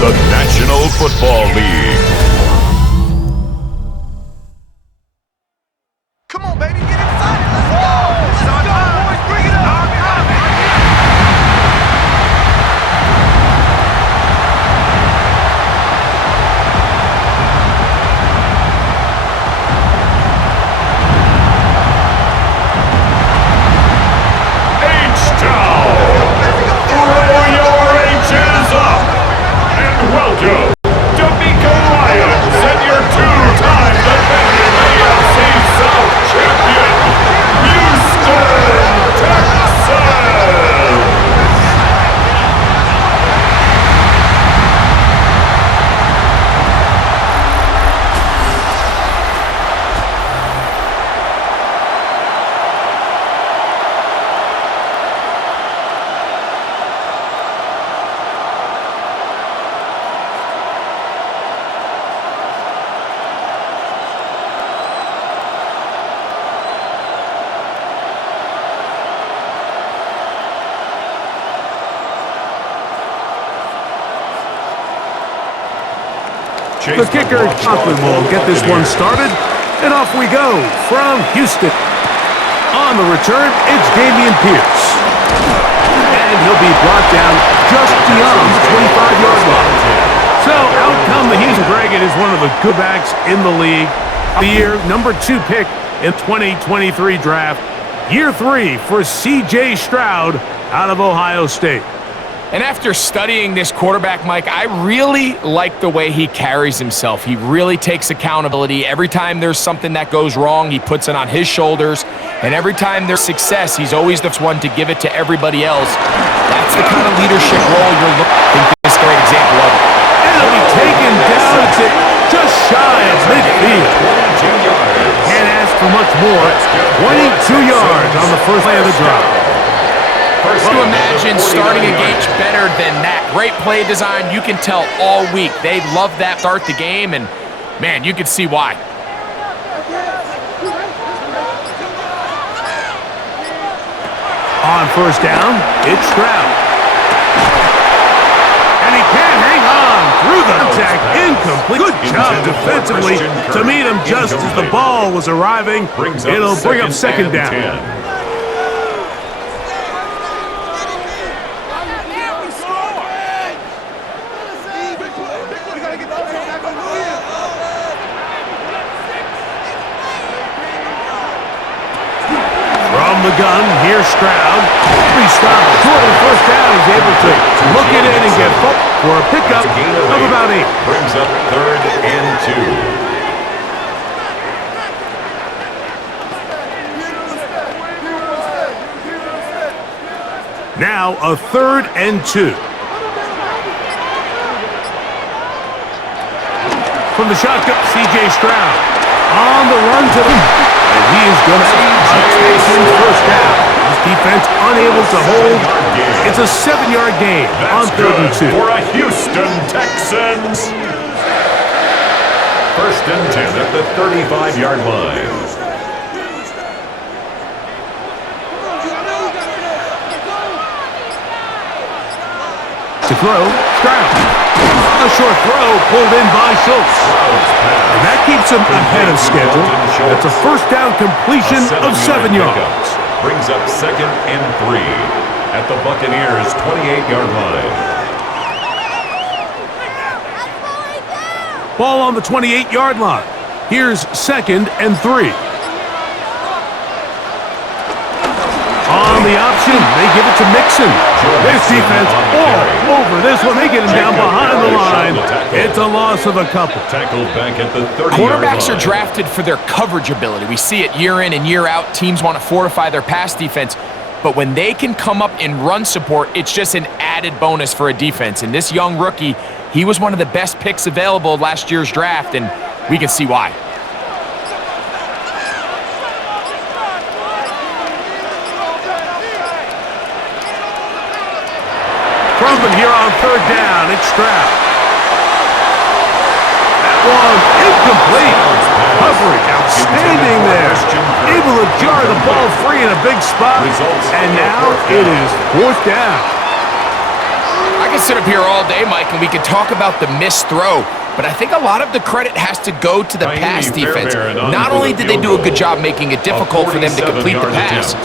the National Football League. Come on, baby, get inside it. Let's go. Let's go, boys. Bring it up. Welcome to Miko Lions and your two-time defending AFC South champion, Houston Texans! The kicker, Conklin, will get this one started, and off we go from Houston. On the return, it's Dameon Pierce. And he'll be brought down just beyond the 25-yard line. So out come the Houston Dragon is one of the good backs in the league. The year number 2 pick in 2023 draft. Year 3 for C.J. Stroud out of Ohio State. And after studying this quarterback, Mike, I really like the way he carries himself. He really takes accountability. Every time there's something that goes wrong, he puts it on his shoulders. And every time there's success, he's always the one to give it to everybody else. That's the kind of leadership role you're looking for. I think this is a great example of it. And it'll be taken down to just shy of midfield. Can't ask for much more. 22 yards on the first play of the drive. Can you imagine starting a game better than that? Great play design. You can tell all week they love that start the game, and man, you can see why. On first down, it's Stroud. And he can't hang on through the contact. Incomplete. Good job defensively to meet him just as the ball was arriving. It'll bring up second down. The gun, here's Stroud. He stopped short of the first down. He's able to look it in and get for a pickup of about 8. Brings up 3rd and 2. Now a 3rd and 2. From the shotgun, C.J. Stroud on the run to the... And he is going to take his first down. His defense unable to hold. It's a 7-yard gain on 3rd and 2. For a Houston Texans. 1st and 10 at the 35-yard line. To throw, Stroud. A short throw pulled in by Schultz. And that keeps him ahead of schedule. That's a first down completion of 7 yards. Brings up 2nd and 3 at the Buccaneers' 28-yard line. Ball on the 28-yard line. Here's 2nd and 3. On the option, they give it to Mixon. This defense all over this one. They get him down behind the line. It's a loss of a couple. Tackled back at the 30-yard line. Quarterbacks are drafted for their coverage ability. We see it year in and year out. Teams want to fortify their pass defense. But when they can come up in run support, it's just an added bonus for a defense. And this young rookie, he was one of the best picks available last year's draft, and we can see why. From here on 3rd down, it's Stroud. That one incomplete. Coverage outstanding there. Able to jar the ball free in a big spot. And now it is 4th down. I can could sit up here all day, Mike, and we could talk about the missed throw, but I think a lot of the credit has to go to the pass defense. Not only did they do a good job making it difficult for them to complete the pass,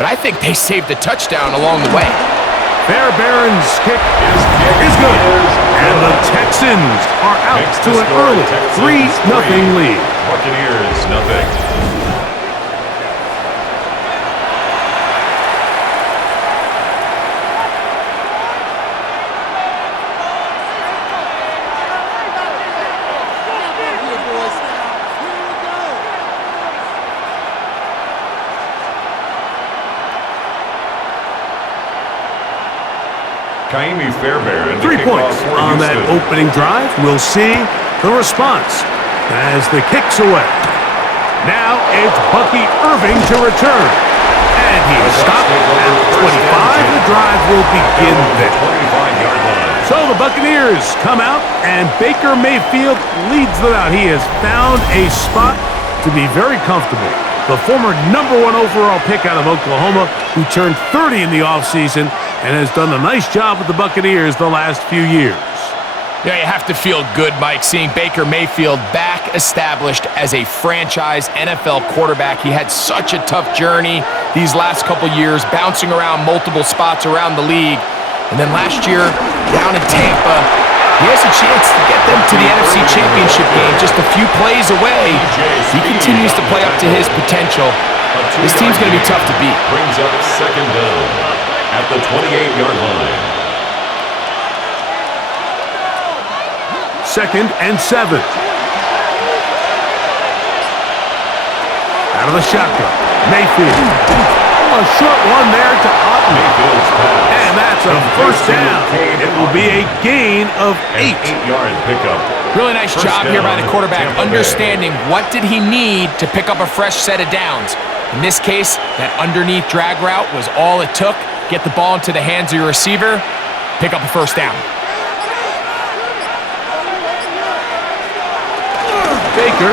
but I think they saved the touchdown along the way. Fairbairn's kick is good. And the Texans are out to an early 3-0 lead. Buccaneers, nothing. Fairbairn 3 points on that opening drive. We'll see the response as the kick's away. Now it's Bucky Irving to return. And he is stopped at 25. The drive will begin there. So the Buccaneers come out, and Baker Mayfield leads them out. He has found a spot to be very comfortable. The former #1 overall pick out of Oklahoma, who turned 30 in the offseason and has done a nice job with the Buccaneers the last few years. Yeah, you have to feel good, Mike, seeing Baker Mayfield back established as a franchise NFL quarterback. He had such a tough journey these last couple years, bouncing around multiple spots around the league. And then last year, down in Tampa, he has a chance to get them to the NFC Championship game just a few plays away. He continues to play up to his potential. This team's going to be tough to beat. Brings up second down at the 28-yard line. 2nd and 7. Out of the shotgun, Mayfield. A short one there to Otten. And that's a first down. It will be a gain of 8. 8-yard pickup. Really nice job here by the quarterback, understanding what did he need to pick up a fresh set of downs. In this case, that underneath drag route was all it took. Get the ball into the hands of your receiver, pick up a first down. Baker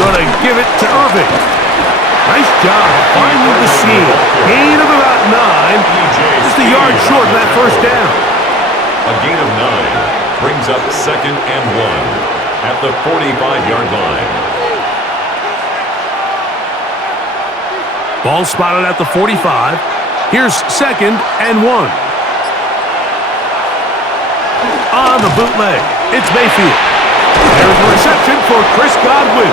gonna give it to Irving. Nice job finding the seam. Gain of about 9. Just a yard short of that first down. A gain of 9 brings up 2nd and 1 at the 45-yard line. Ball spotted at the 45. Here's 2nd and 1. On the bootleg, it's Mayfield. There's a reception for Chris Godwin.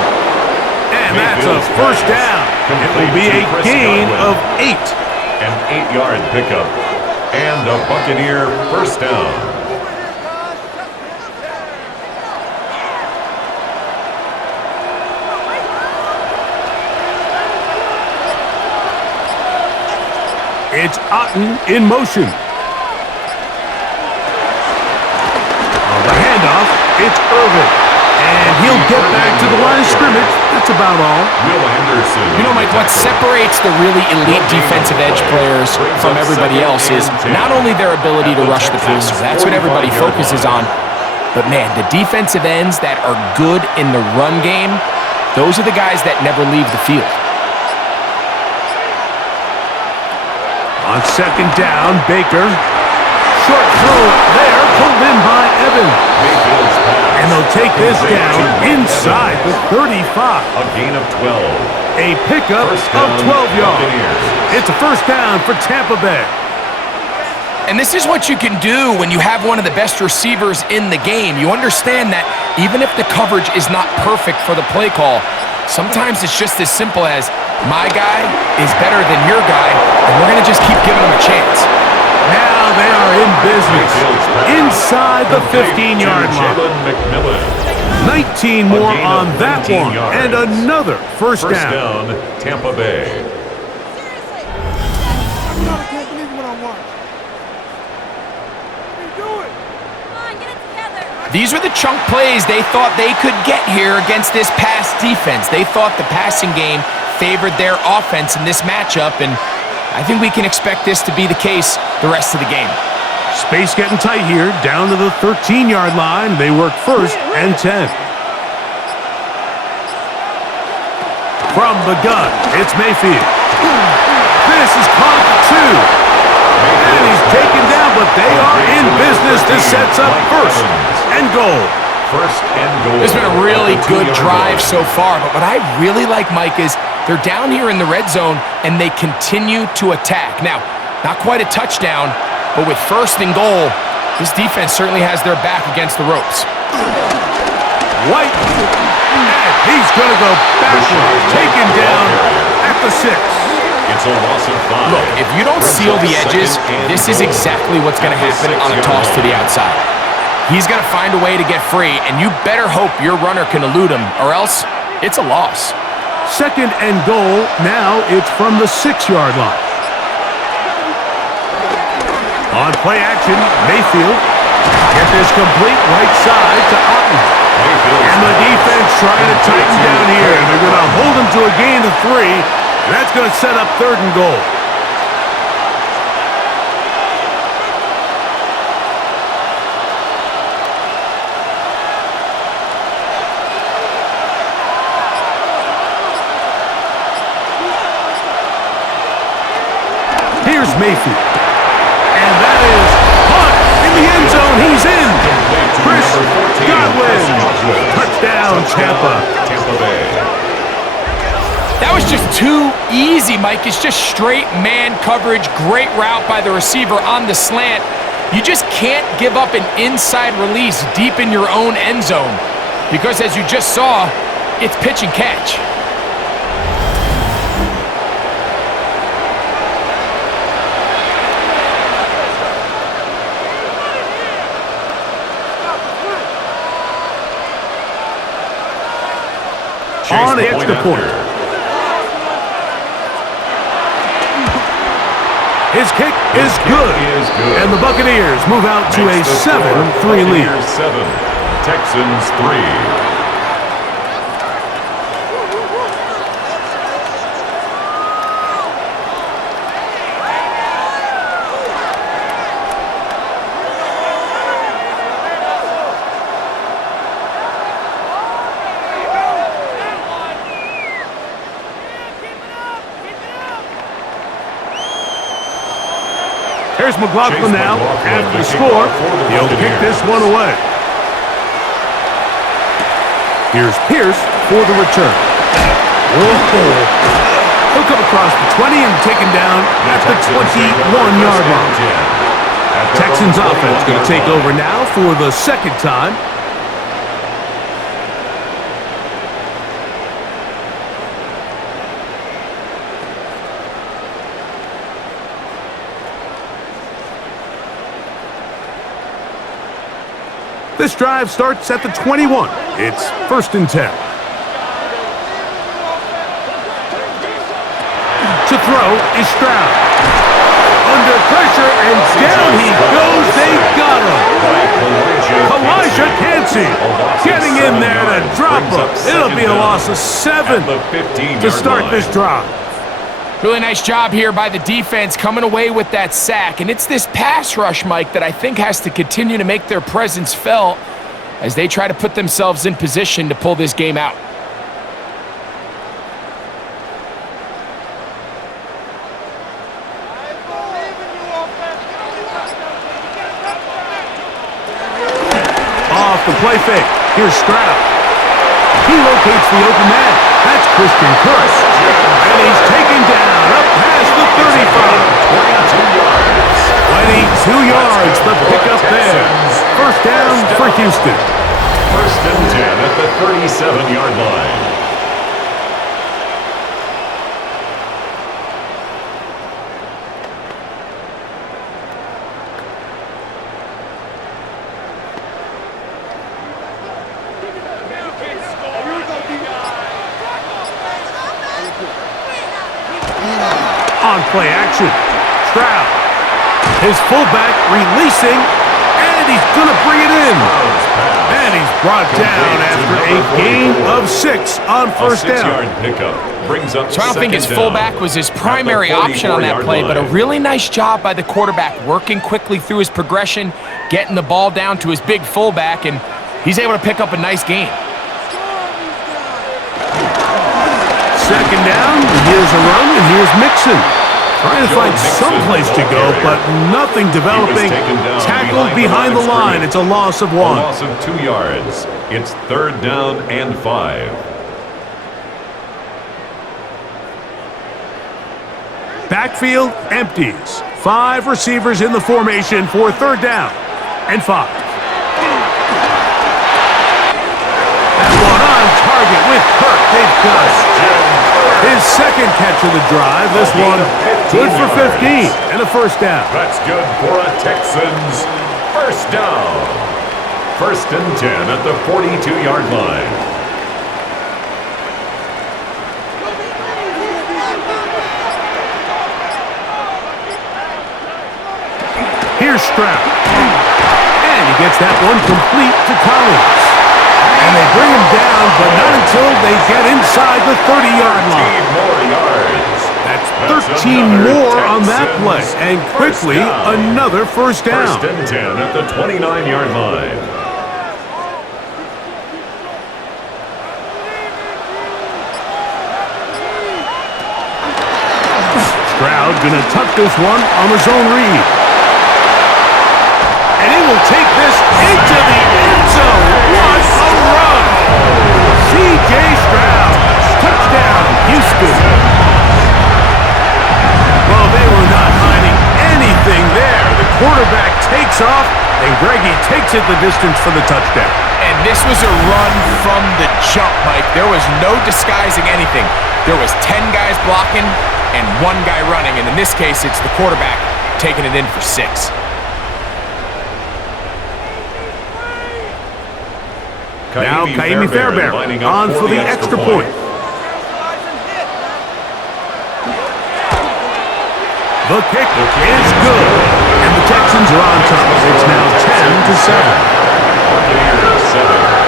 And that's a first down. It will be a gain of 8. An 8-yard pickup. And a Buccaneer first down. It's Otten in motion. On the handoff, it's Irving. And he'll get back to the line of scrimmage. That's about all. Will Anderson. You know, Mike, what separates the really elite defensive edge players from everybody else is not only their ability to rush the passer. That's what everybody focuses on. But, man, the defensive ends that are good in the run game, those are the guys that never leave the field. On 2nd down, Baker. Short throw there, pulled in by Evan. And they'll take this down inside the 35. A gain of 12. A pickup of 12 yards. It's a first down for Tampa Bay. And this is what you can do when you have one of the best receivers in the game. You understand that even if the coverage is not perfect for the play call, sometimes it's just as simple as my guy is better than your guy, and we're going to just keep giving him a chance. Now they are in business inside the 15-yard line. 19 more on that one, and another first down. Tampa Bay. I can't believe what I'm watching. What are you doing? Come on, get it together. These were the chunk plays they thought they could get here against this pass defense. They thought the passing game favored their offense in this matchup, and I think we can expect this to be the case the rest of the game. Space getting tight here, down to the 13-yard line. They work 1st and 10. From the gun, it's Mayfield. This is caught at 2. And he's taken down, but they are in business. This sets up first and goal. First and goal. This has been a really good drive so far, but what I really like, Mike, is they're down here in the red zone, and they continue to attack. Now, not quite a touchdown, but with first and goal, this defense certainly has their back against the ropes. White, and he's going to go backwards, taken down at the 6. It's a loss of 5. Look, if you don't seal the edges, this is exactly what's going to happen on a toss to the outside. He's going to find a way to get free, and you better hope your runner can elude him, or else it's a loss. Second and goal. Now it's from the 6-yard line. On play action, Mayfield. Get this complete right side to Otten. And the defense trying to tighten down here. They're going to hold him to a gain of 3. That's going to set up third and goal. Here's Mayfield. And that is Hunt in the end zone. He's in. Chris Godwin. Touchdown, Tampa. Tampa Bay. That was just too easy, Mike. It's just straight man coverage. Great route by the receiver on the slant. You just can't give up an inside release deep in your own end zone because, as you just saw, it's pitch and catch. On the extra point. His kick is good. And the Buccaneers move out to a 7-3 lead. 7, Texans 3. Here's McLaughlin now. After the score, he'll kick this one away. Here's Pierce for the return. Whoa. He'll come across the 20 and taken down at the 21-yard line. Texans offense going to take over now for the second time. This drive starts at the 21. It's first and 10. To throw is Stroud. Under pressure, and down he goes. They got him. Elijah Cansey getting in there to drop him. It'll be a loss of 7 to start this drive. Really nice job here by the defense coming away with that sack. And it's this pass rush, Mike, that I think has to continue to make their presence felt as they try to put themselves in position to pull this game out. Off the play fake. Here's Stroud. He locates the open man. That's Christian Kirk. And he's taken down up past the 35. 22 yards, the pickup there. First down for Houston. First and 10 at the 37-yard line. On play action, Stroud. His fullback releasing, and he's going to bring it in. And he's brought down after a gain of 6 on first down. So I don't think his fullback was his primary option on that play, but a really nice job by the quarterback working quickly through his progression, getting the ball down to his big fullback, and he's able to pick up a nice gain. Second down, here's a run, and here's Mixon. Trying to find some place to go, but nothing developing. Tackled behind the line. It's a loss of 1. A loss of 2 yards. It's 3rd down and 5. Backfield empties. 5 receivers in the formation for 3rd down and 5. That one on target with Kirk. They've got his 2nd catch of the drive. This one good for 15 and a 1st down. That's good for a Texans 1st down. 1st and 10 at the 42-yard line. Here's Stroud. And he gets that one complete to Collins. And they bring him down, but not until they get inside the 30-yard line. 13 more yards. That's 13 more on that play. And quickly, another 1st down. 1st and 10 at the 29-yard line. Stroud gonna tuck this one on his own read. And he will take this into the end zone. What a run! C.J. Stroud, touchdown, Houston. Well, they were not hiding anything there. The quarterback takes off, and Greggy takes it the distance for the touchdown. And this was a run from the jump, Mike. There was no disguising anything. There was 10 guys blocking and 1 guy running. And in this case, it's the quarterback taking it in for 6. Now Kaimi Fairbairn on for the extra point. The kick is good. And the Texans are on top. It's now 10-7. Buccaneers 7.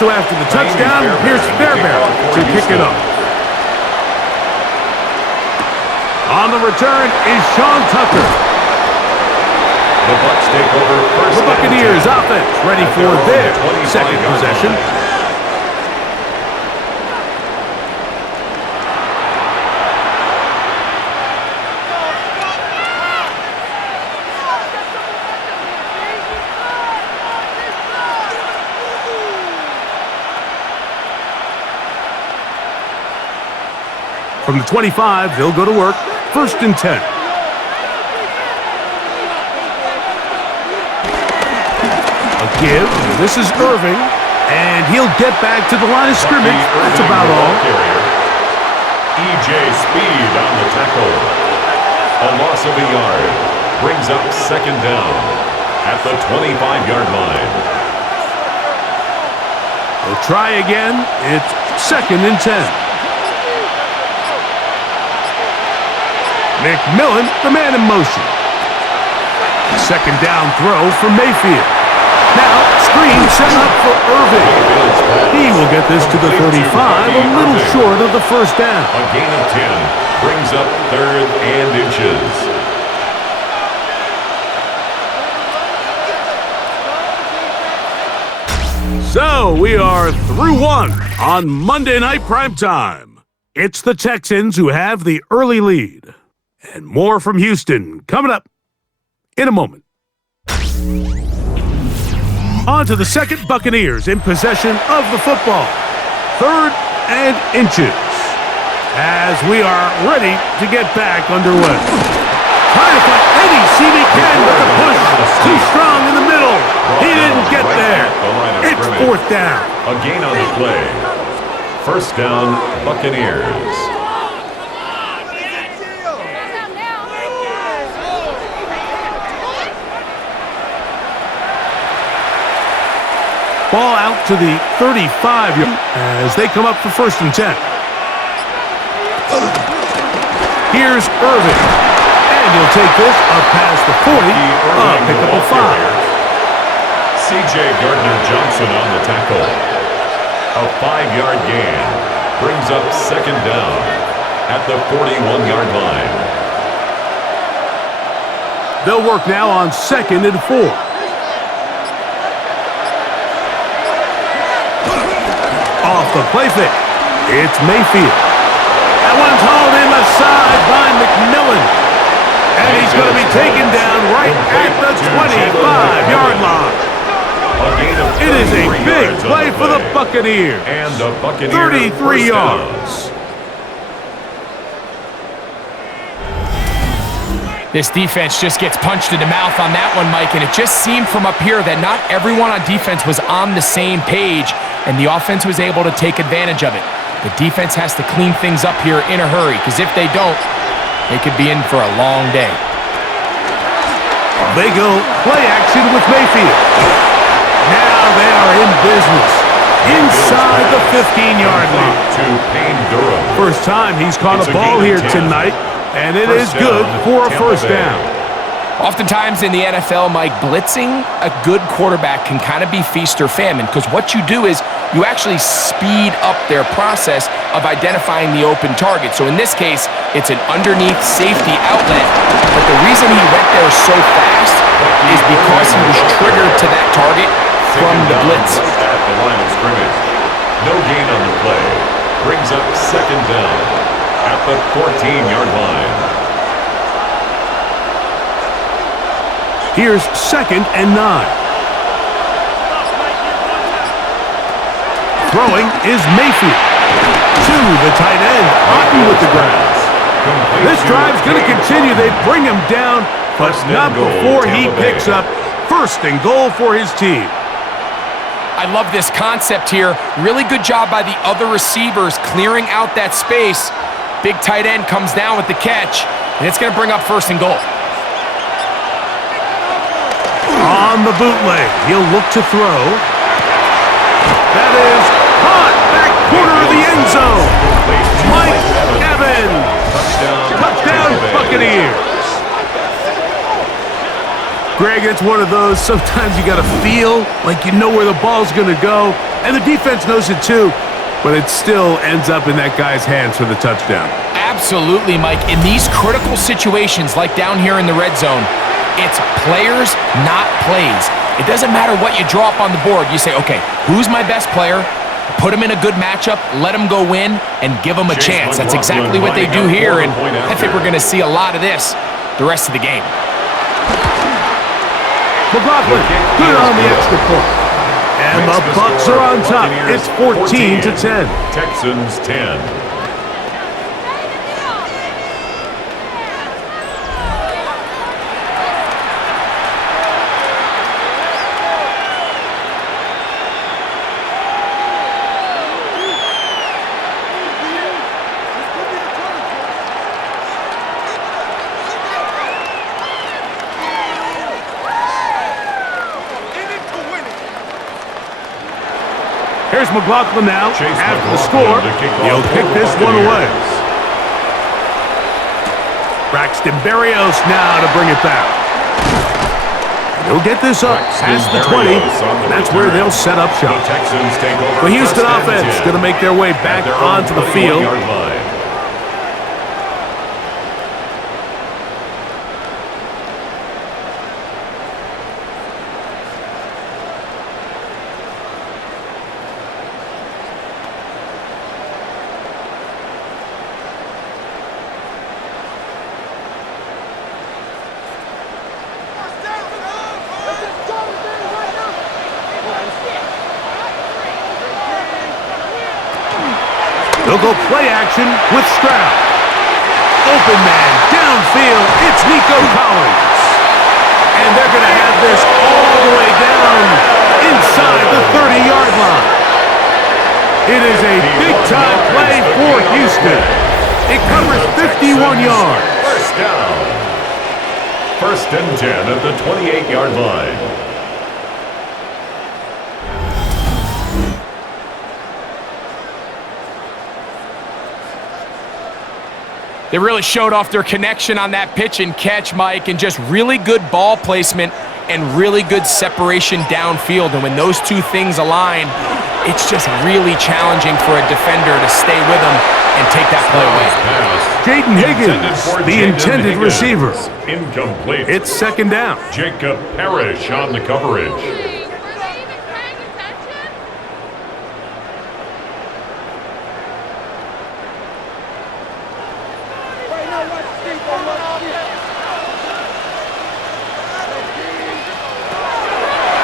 So after the touchdown, here's Fairbairn to kick it up. On the return is Sean Tucker. The Bucs take over 1st. The Buccaneers offense ready for their 2nd possession. From the 25, they'll go to work. 1st and 10. A give. This is Irving. And he'll get back to the line of scrimmage. That's about all. E.J. Speed on the tackle. A loss of a yard. Brings up 2nd down at the 25-yard line. They'll try again. It's 2nd and 10. McMillan, the man in motion. 2nd down throw for Mayfield. Now, screen set up for Irving. He will get this to the 35, a little short of the 1st down. A gain of 10 brings up 3rd and inches. So, we are through 1 on Monday Night Primetime. It's the Texans who have the early lead. And more from Houston coming up in a moment. On to the 2nd, Buccaneers in possession of the football. 3rd and inches. As we are ready to get back underway. Trying to find any seam he can, but the push too strong in the middle. He didn't get there. It's 4th down. A gain on the play. 1st down, Buccaneers. Ball out to the 35 as they come up for 1st and 10. Here's Irving. And And he'll take this up past the 40, pick up a 5. C.J. Gardner-Johnson on the tackle. A 5-yard gain brings up second down at the 41-yard line. They'll work now on 2nd and 4. Off the play fake. It's Mayfield. That one's hauled in the side by McMillan. And he's going to be taken down right at the 25-yard line. It is a big play for the Buccaneers. And the Buccaneers 33 yards. This defense just gets punched in the mouth on that one, Mike, and it just seemed from up here that not everyone on defense was on the same page, and the offense was able to take advantage of it. The defense has to clean things up here in a hurry, because if they don't, they could be in for a long day. They go play action with Mayfield. Now they are in business inside the 15-yard line. First time he's caught a ball here tonight, and it is good for a first down. Oftentimes in the NFL, Mike, blitzing a good quarterback can kind of be feast or famine, because what you do is you actually speed up their process of identifying the open target. So in this case, it's an underneath safety outlet, but the reason he went there so fast is because he was triggered to that target from the blitz. At the line of scrimmage. No gain on the play. Brings up second down at the 14-yard line. Here's 2nd and 9. Throwing is Mayfield. To the tight end, Otten with the ground. This drive's going to continue. They bring him down, but not before he picks up 1st and goal for his team. I love this concept here. Really good job by the other receivers clearing out that space. Big tight end comes down with the catch, and it's going to bring up 1st and goal. On the bootleg, he'll look to throw. That is caught back corner of the end zone. Mike Evans. Touchdown Buccaneers. Greg, it's one of those, sometimes you got to feel like you know where the ball's going to go, and the defense knows it too, but it still ends up in that guy's hands for the touchdown. Absolutely, Mike. In these critical situations, like down here in the red zone, it's players, not plays. It doesn't matter what you draw up on the board. You say, okay, who's my best player? Put him in a good matchup, let him go win, and give him a chance. That's exactly what they do here, and I think we're going to see a lot of this the rest of the game. McLaughlin, good on the extra point. And the Bucs are on top. It's 14-10. Texans 10. Here's McLaughlin now. After the score, he'll kick this one away. Braxton Berrios now to bring it back. He'll get this up past the 20, and that's where they'll set up shop. The Houston offense going to make their way back onto the field. They'll go play action with Stroud. Open man, downfield, it's Nico Collins. And they're going to have this all the way down inside the 30-yard line. It is a big-time play for Houston. It covers 51 yards. First down. 1st and 10 at the 28-yard line. They really showed off their connection on that pitch and catch, Mike, and just really good ball placement and really good separation downfield. And when those two things align, it's just really challenging for a defender to stay with them and take that play away. Jaden Higgins, the intended receiver. Incomplete. It's second down. Jacob Parrish on the coverage.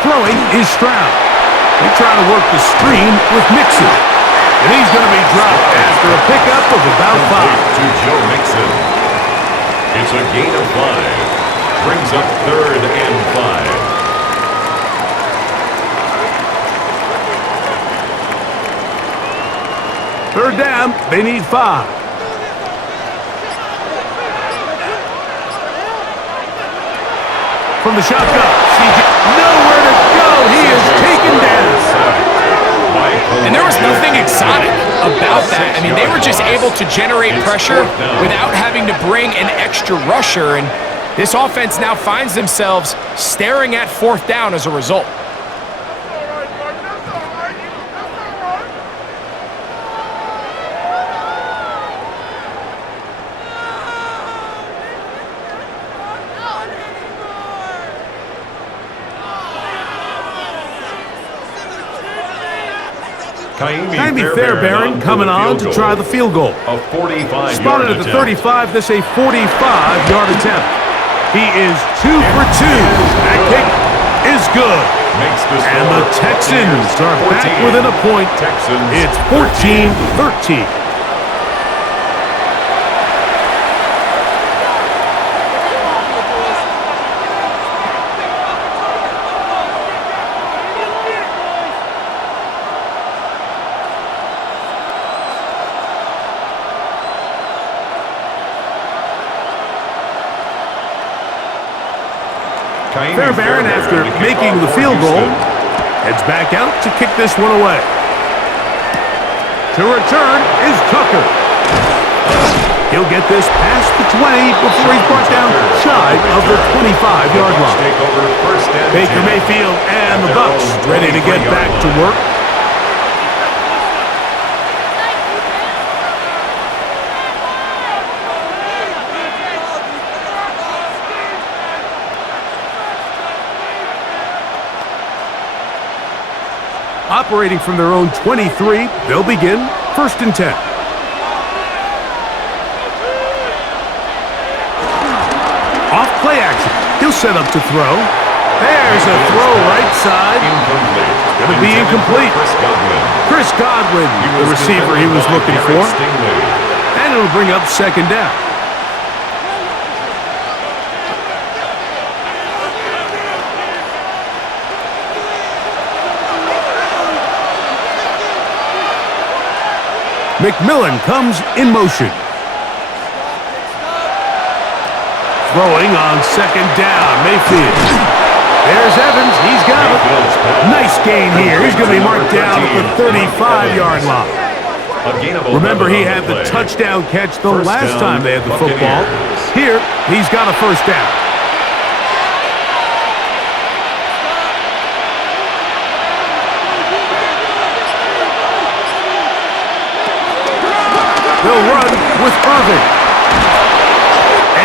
Throwing is Stroud. They try to work the screen with Mixon. And he's going to be dropped after a pickup of about 5. To Joe Mixon. It's a gain of 5. Brings up 3rd and 5. Third down, they need 5. From the shotgun, CJ, nowhere to go. He is taken down. And there was nothing exotic about that. I mean, they were just able to generate pressure without having to bring an extra rusher. And this offense now finds themselves staring at 4th down as a result. Kaimi Fairbairn coming on to try the field goal. A 45-yard Spotted at the 35, this a 45-yard attempt. He is 2 for 2. That kick is good. And the Texans are back within a point. It's 14-13. Fairbairn, after making the field goal, heads back out to kick this one away. To return is Tucker. He'll get this past the 20 before he's brought down shy of the 25-yard line. Baker Mayfield and the BUCS ready to get back to work. Operating from their own 23, they'll begin 1st and 10. Off play action. He'll set up to throw. There's a throw right side. Going to be incomplete. Chris Godwin, the receiver he was looking for. And it'll bring up 2nd down. McMillan comes in motion. Throwing on 2nd down, Mayfield. There's Evans, he's got it. Nice gain here. He's going to be marked down at the 35-yard line. Remember, he had the touchdown catch the last time they had the football. Here, he's got a 1st down. They'll run with Irving.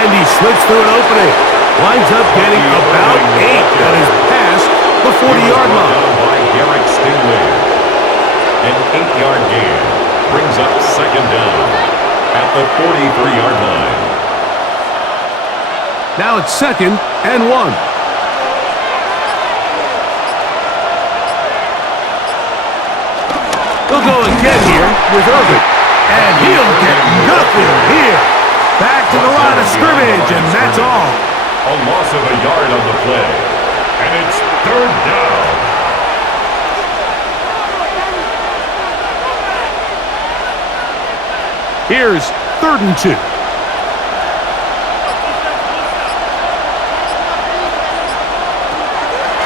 And he slips through an opening. Winds up getting about 8 on his pass the 40-yard line. By Derek Stingley. An 8-yard gain brings up 2nd down at the 43-yard line. Now it's 2nd and 1. They'll go again here with Irving. And he'll get nothing here. Back to the line of scrimmage, and that's all. A loss of a yard on the play. And it's 3rd down. Here's 3rd and 2.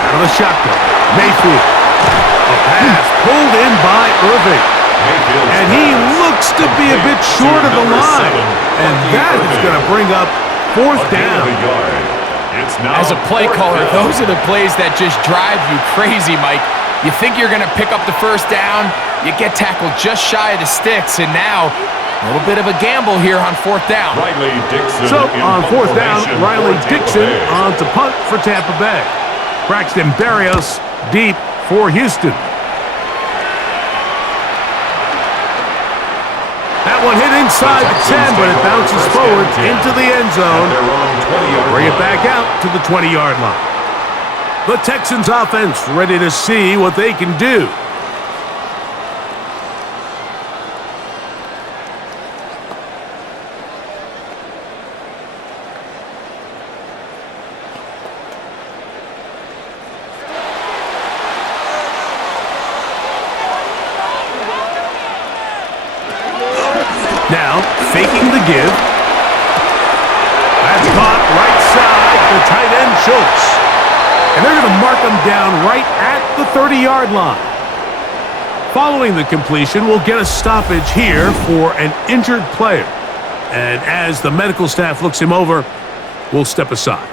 Out of the shotgun, Mayfield. A pass pulled in by Irving. And he looks looks to be a bit short of the line. And that is going to bring up fourth down. As a play caller, those are the plays that just drive you crazy, Mike. You think you're going to pick up the first down, you get tackled just shy of the sticks, and now a little bit of a gamble here on fourth down. So on fourth down, Riley Dixon on to punt for Tampa Bay. Braxton Berrios deep for Houston. That one hit inside the 10, but it bounces forward into the end zone. Bring it back out to the 20-yard line. The Texans offense ready to see what they can do. Now, faking the give. That's caught right side, the tight end Schultz. And they're going to mark him down right at the 30-yard line. Following the completion, we'll get a stoppage here for an injured player. And as the medical staff looks him over, we'll step aside.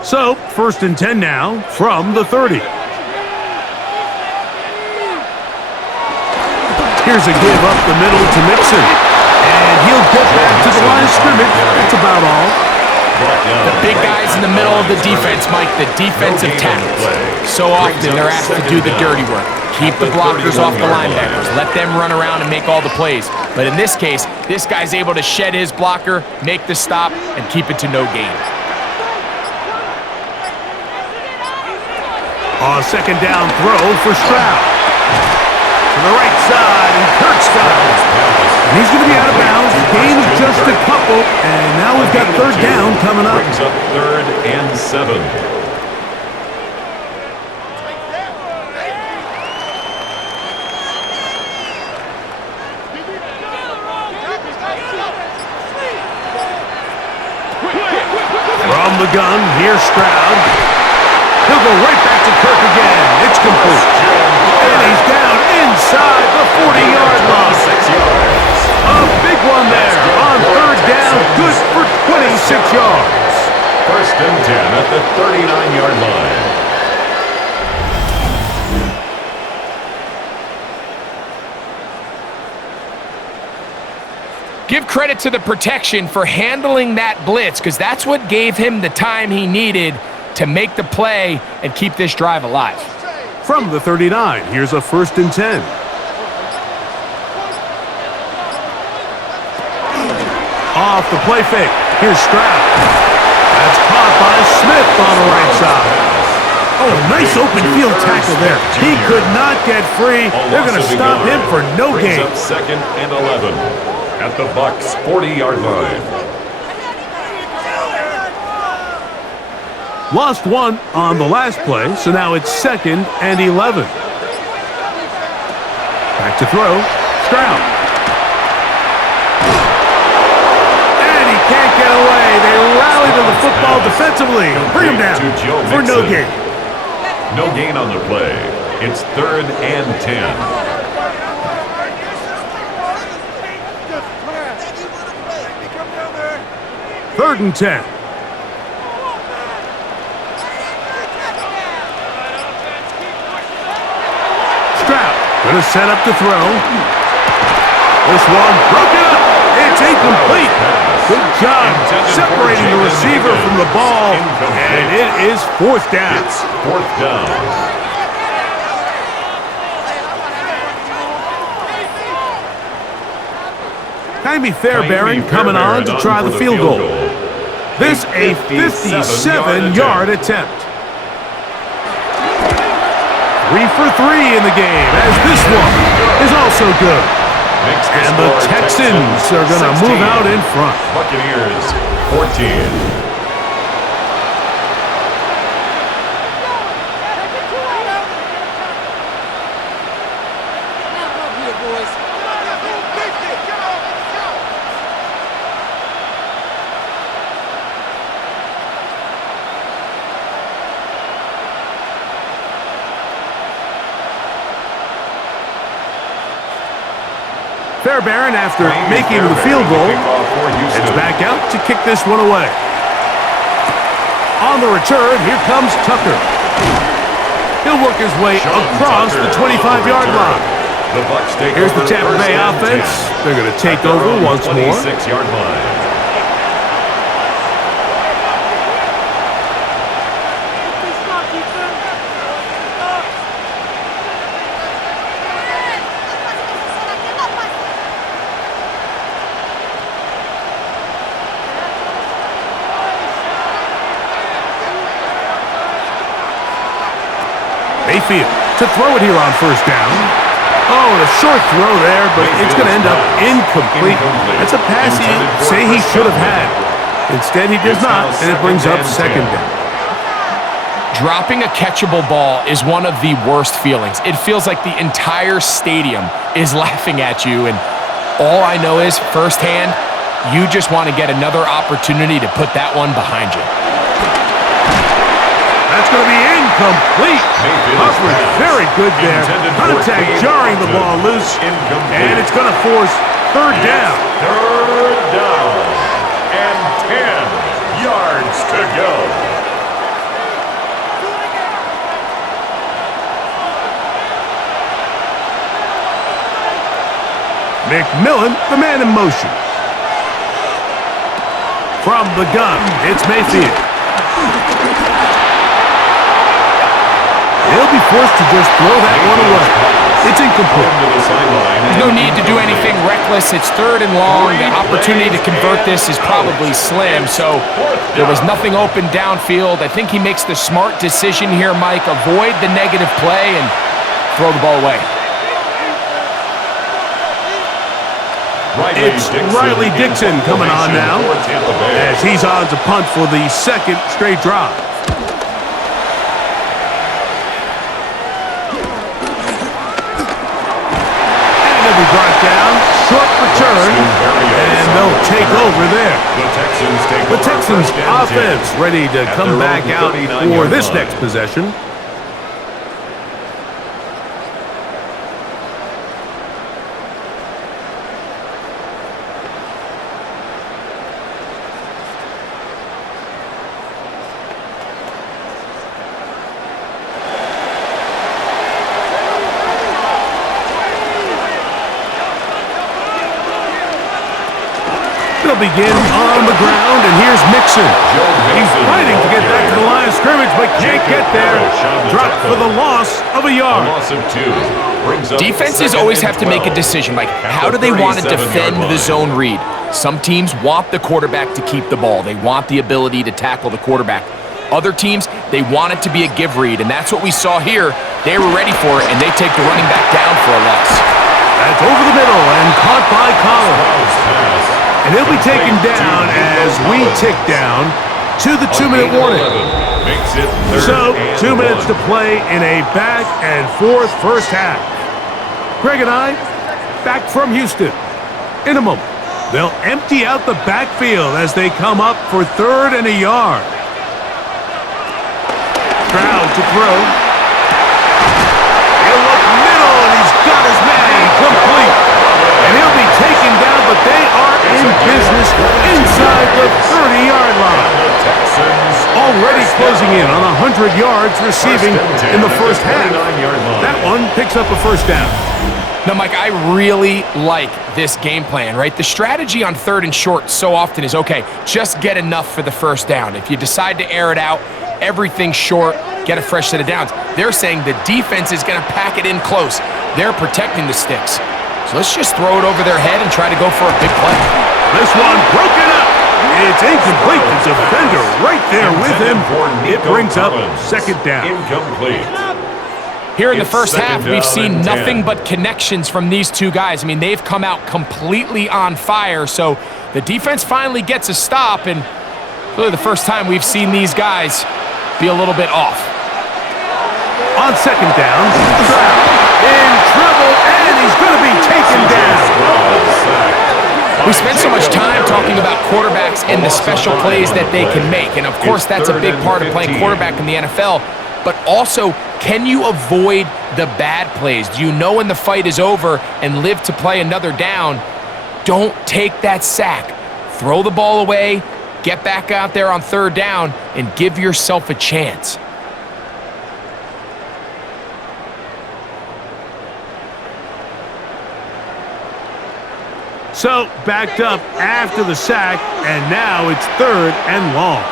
So, 1st and 10 now from the 30. Here's a give up the middle to Mixon. And he'll get back to the line of scrimmage. That's about all. The big guys in the middle of the defense, Mike, the defensive tackles. So often they're asked to do the dirty work. Keep the blockers off the linebackers. Let them run around and make all the plays. But in this case, this guy's able to shed his blocker, make the stop, and keep it to no gain. On second down throw for Stroud. To the right side, and Kurtz got it. And he's going to be out of bounds. Gain of just a couple, and now we've got third down coming up. Brings up 3rd and 7. From the gun, here's Stroud. He'll go right back to Kirk again. It's complete. And he's down inside the 40-yard line. 6 yards. A big one there on third down. Good for 26 yards. 1st and 10 at the 39-yard line. Give credit to the protection for handling that blitz, because that's what gave him the time he needed to make the play and keep this drive alive. From the 39, here's a 1st and 10. Off the play fake, here's Stroud. That's caught by Smith on the right side. Oh, nice open field tackle there. He could not get free. They're going to stop him for no gain. Brings up 2nd and 11 at the BUCS 40-yard line. Lost one on the last play, so now it's 2nd and 11. Back to throw, Stroud. And he can't get away. They rally to the football defensively. Bring him down for no gain. No gain on the play. It's 3rd and 10. 3rd and 10. Going to set up to throw. This one broken up. It's incomplete. Good job separating the receiver from the ball. And it is 4th down. It's 4th down. Tymee Fairbairn coming on to try the field goal. This a 57-yard attempt. 3 for 3 in the game, as this one is also good. And the Texans are going to move out in front. Buccaneers 14. Fairbairn, after making the field goal, heads back out to kick this one away. On the return, here comes Tucker. He'll work his way across the 25-yard line. Here's the Tampa Bay offense. They're going to take over once more. 26-yard line. Mayfield to throw it here on first down. Oh, a short throw there, but it's going to end up incomplete. That's a pass you say he should have had. Instead, he does not, and it brings up second down. Dropping a catchable ball is one of the worst feelings. It feels like the entire stadium is laughing at you, and all I know is firsthand, you just want to get another opportunity to put that one behind you. That's going to be incomplete. Coverage very good there. Contact jarring the ball loose, and it's going to force third down. Third down and 10 yards to go. McMillan, the man in motion. From the gun, it's Mayfield. He'll be forced to just throw that one away. It's incomplete. There's no need to do anything reckless. It's third and long. The opportunity to convert this is probably slim, so there was nothing open downfield. I think he makes the smart decision here, Mike. Avoid the negative play and throw the ball away. It's Riley Dixon coming on now as he's on to punt for the second straight drive. Brought down, short return, and they'll take over there. The Texans offense ready to come back out for this next possession. They'll begin on the ground, and here's Mixon. He's fighting to get back to the line of scrimmage, but can't get there. Dropped for the loss of a yard. Defenses always have to make a decision, like how do they want to defend the zone read? Some teams want the quarterback to keep the ball. They want the ability to tackle the quarterback. Other teams, they want it to be a give read, and that's what we saw here. They were ready for it, and they take the running back down for a loss. That's over the middle and caught by Collins. And he'll be taken down as we tick down to the 2-minute warning. So, 2 minutes to play in a back-and-forth first half. Greg and I, back from Houston. In a moment, they'll empty out the backfield as they come up for third and a yard. Crowd to throw. He'll look middle, and he's got his man complete. And he'll be taken down, but they are in business inside the 30-yard line. Already closing in on 100 yards receiving in the first half. That one picks up a first down. Now, Mike, I really like this game plan, right? The strategy on third and short so often is, okay, just get enough for the first down. If you decide to air it out, everything short, get a fresh set of downs. They're saying the defense is going to pack it in close. They're protecting the sticks. So let's just throw it over their head and try to go for a big play. This one broken up. It's incomplete. The defender right there with him. It brings up second down. Incomplete. Here in the first half, we've seen nothing but connections from these two guys. I mean, they've come out completely on fire. So the defense finally gets a stop, and really the first time we've seen these guys be a little bit off. On second down, Stroud in trouble, and he's going to be taken down. We spend so much time talking about quarterbacks and the special plays that they can make, and of course that's a big part of playing quarterback in the NFL. but also, can you avoid the bad plays? Do you know when the fight is over and live to play another down? Don't take that sack. Throw the ball away, get back out there on third down, and give yourself a chance. So, backed up after the sack, and now it's third and long.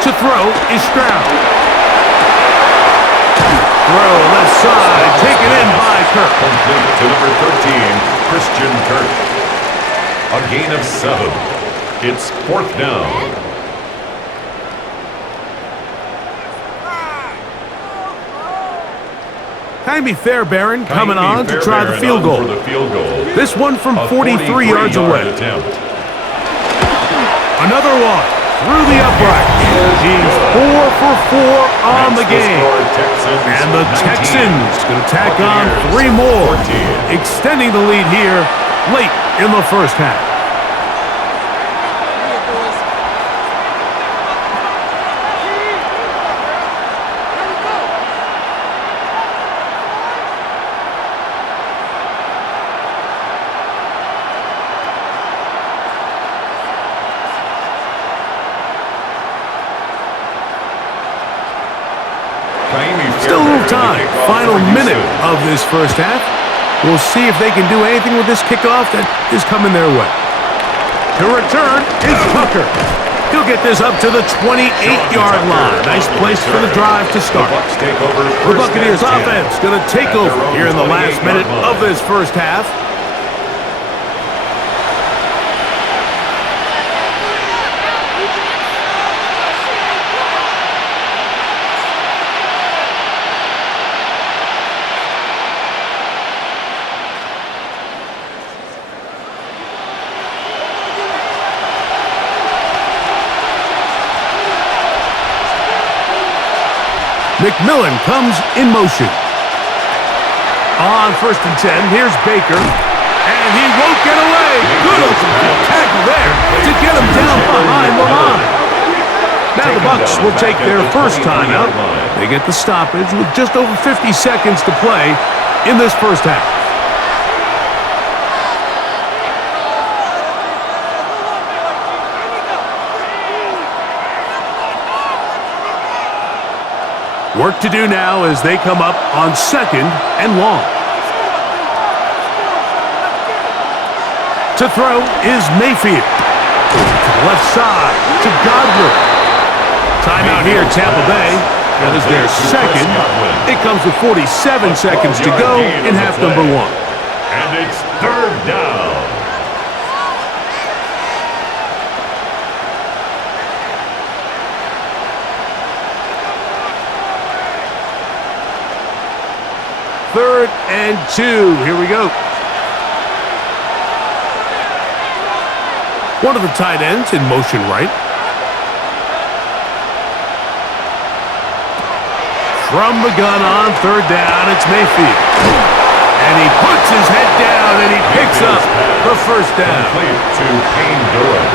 To throw is Stroud. Throw left side, taken in by Kirk. Complete to number 13, Christian Kirk. A gain of 7. It's fourth down. Jaime Fairbairn coming on to try the field goal. This one from 43 yards away. Another one through the upright. He's 4 for 4 on the game. And the Texans going to tack on 3 more, extending the lead here late in the first half. Still a little time. Final minute of this first half. We'll see if they can do anything with this kickoff that is coming their way. To return is Tucker. He'll get this up to the 28-yard line. Nice place for the drive to start. The Buccaneers offense going to take over here in the last minute of this first half. McMillan comes in motion. On 1st and 10, here's Baker. And he won't get away. Good open tackle there to get him down behind the line. Now the Bucs will take their first timeout. They get the stoppage with just over 50 seconds to play in this first half. Work to do now as they come up on 2nd and long. To throw is Mayfield. To the left side to Godwin. Timeout here, Tampa Bay. That is their second. It comes with 47 seconds to go in half number 1. And it's third down. Third and 2. Here we go. One of the tight ends in motion right. From the gun on 3rd down, it's Mayfield. And he puts his head down and he picks up the first down.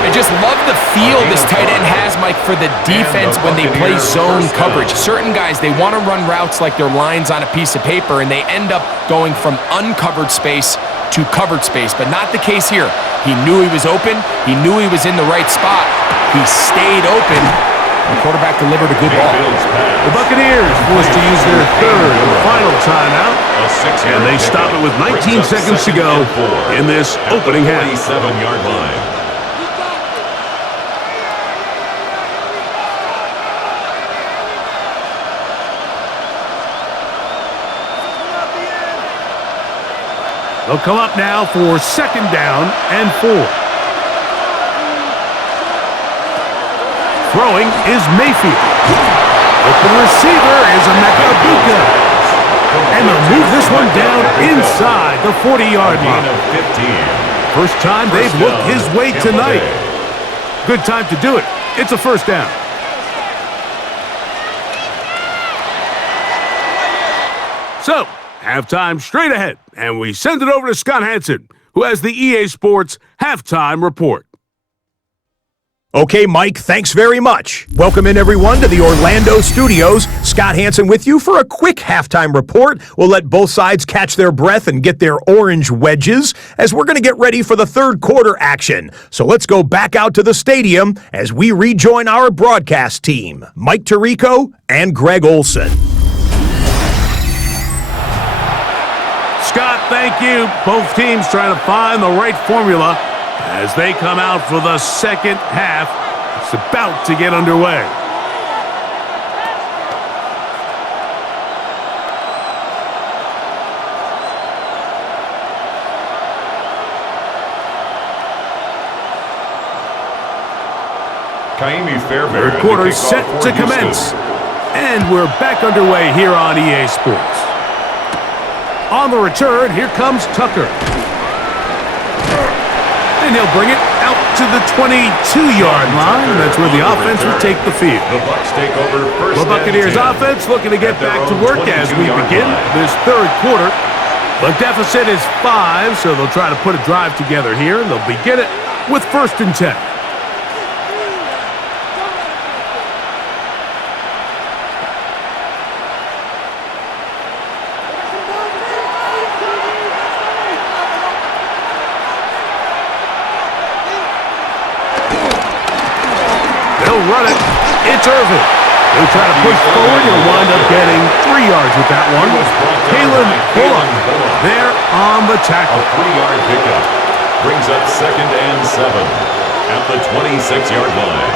I just love the feel this tight end has, Mike, for the defense when they play zone coverage. Certain guys, they want to run routes like they're lines on a piece of paper, and they end up going from uncovered space to covered space, but not the case here. He knew he was open. He knew he was in the right spot. He stayed open. The quarterback delivered a good ball. The Buccaneers forced to use their third and final timeout, and they stop it with 19 seconds to go in this opening half. 47-yard line. They'll come up now for 2nd down and 4. Throwing is Mayfield. Open receiver is BUCS. And they'll move this one down inside the 40-yard line. First time they've looked his way tonight. Good time to do it. It's a first down. So, halftime straight ahead, and we send it over to Scott Hansen, who has the EA Sports Halftime Report. Okay, Mike, thanks very much. Welcome in, everyone, to the Orlando studios. Scott Hansen with you for a quick halftime report. We'll let both sides catch their breath and get their orange wedges as we're going to get ready for the third quarter action. So let's go back out to the stadium as we rejoin our broadcast team, Mike Tirico and Greg Olson. Scott, thank you. Both teams trying to find the right formula as they come out for the second half. It's about to get underway. Third quarter set to commence. And we're back underway here on EA Sports. On the return, here comes Tucker. And he'll bring it out to the 22-yard line. That's where the offense will take the field. The Bucs take over first. The Buccaneers offense looking to get back to work as we begin this third quarter. The deficit is 5, so they'll try to put a drive together here. They'll begin it with 1st and 10. Run it. It's Irvin. They'll try to push forward. He'll wind up getting 3 yards with that one. Kalen Bullock there on the tackle. A 3-yard pickup brings up 2nd and 7 at the 26-yard line.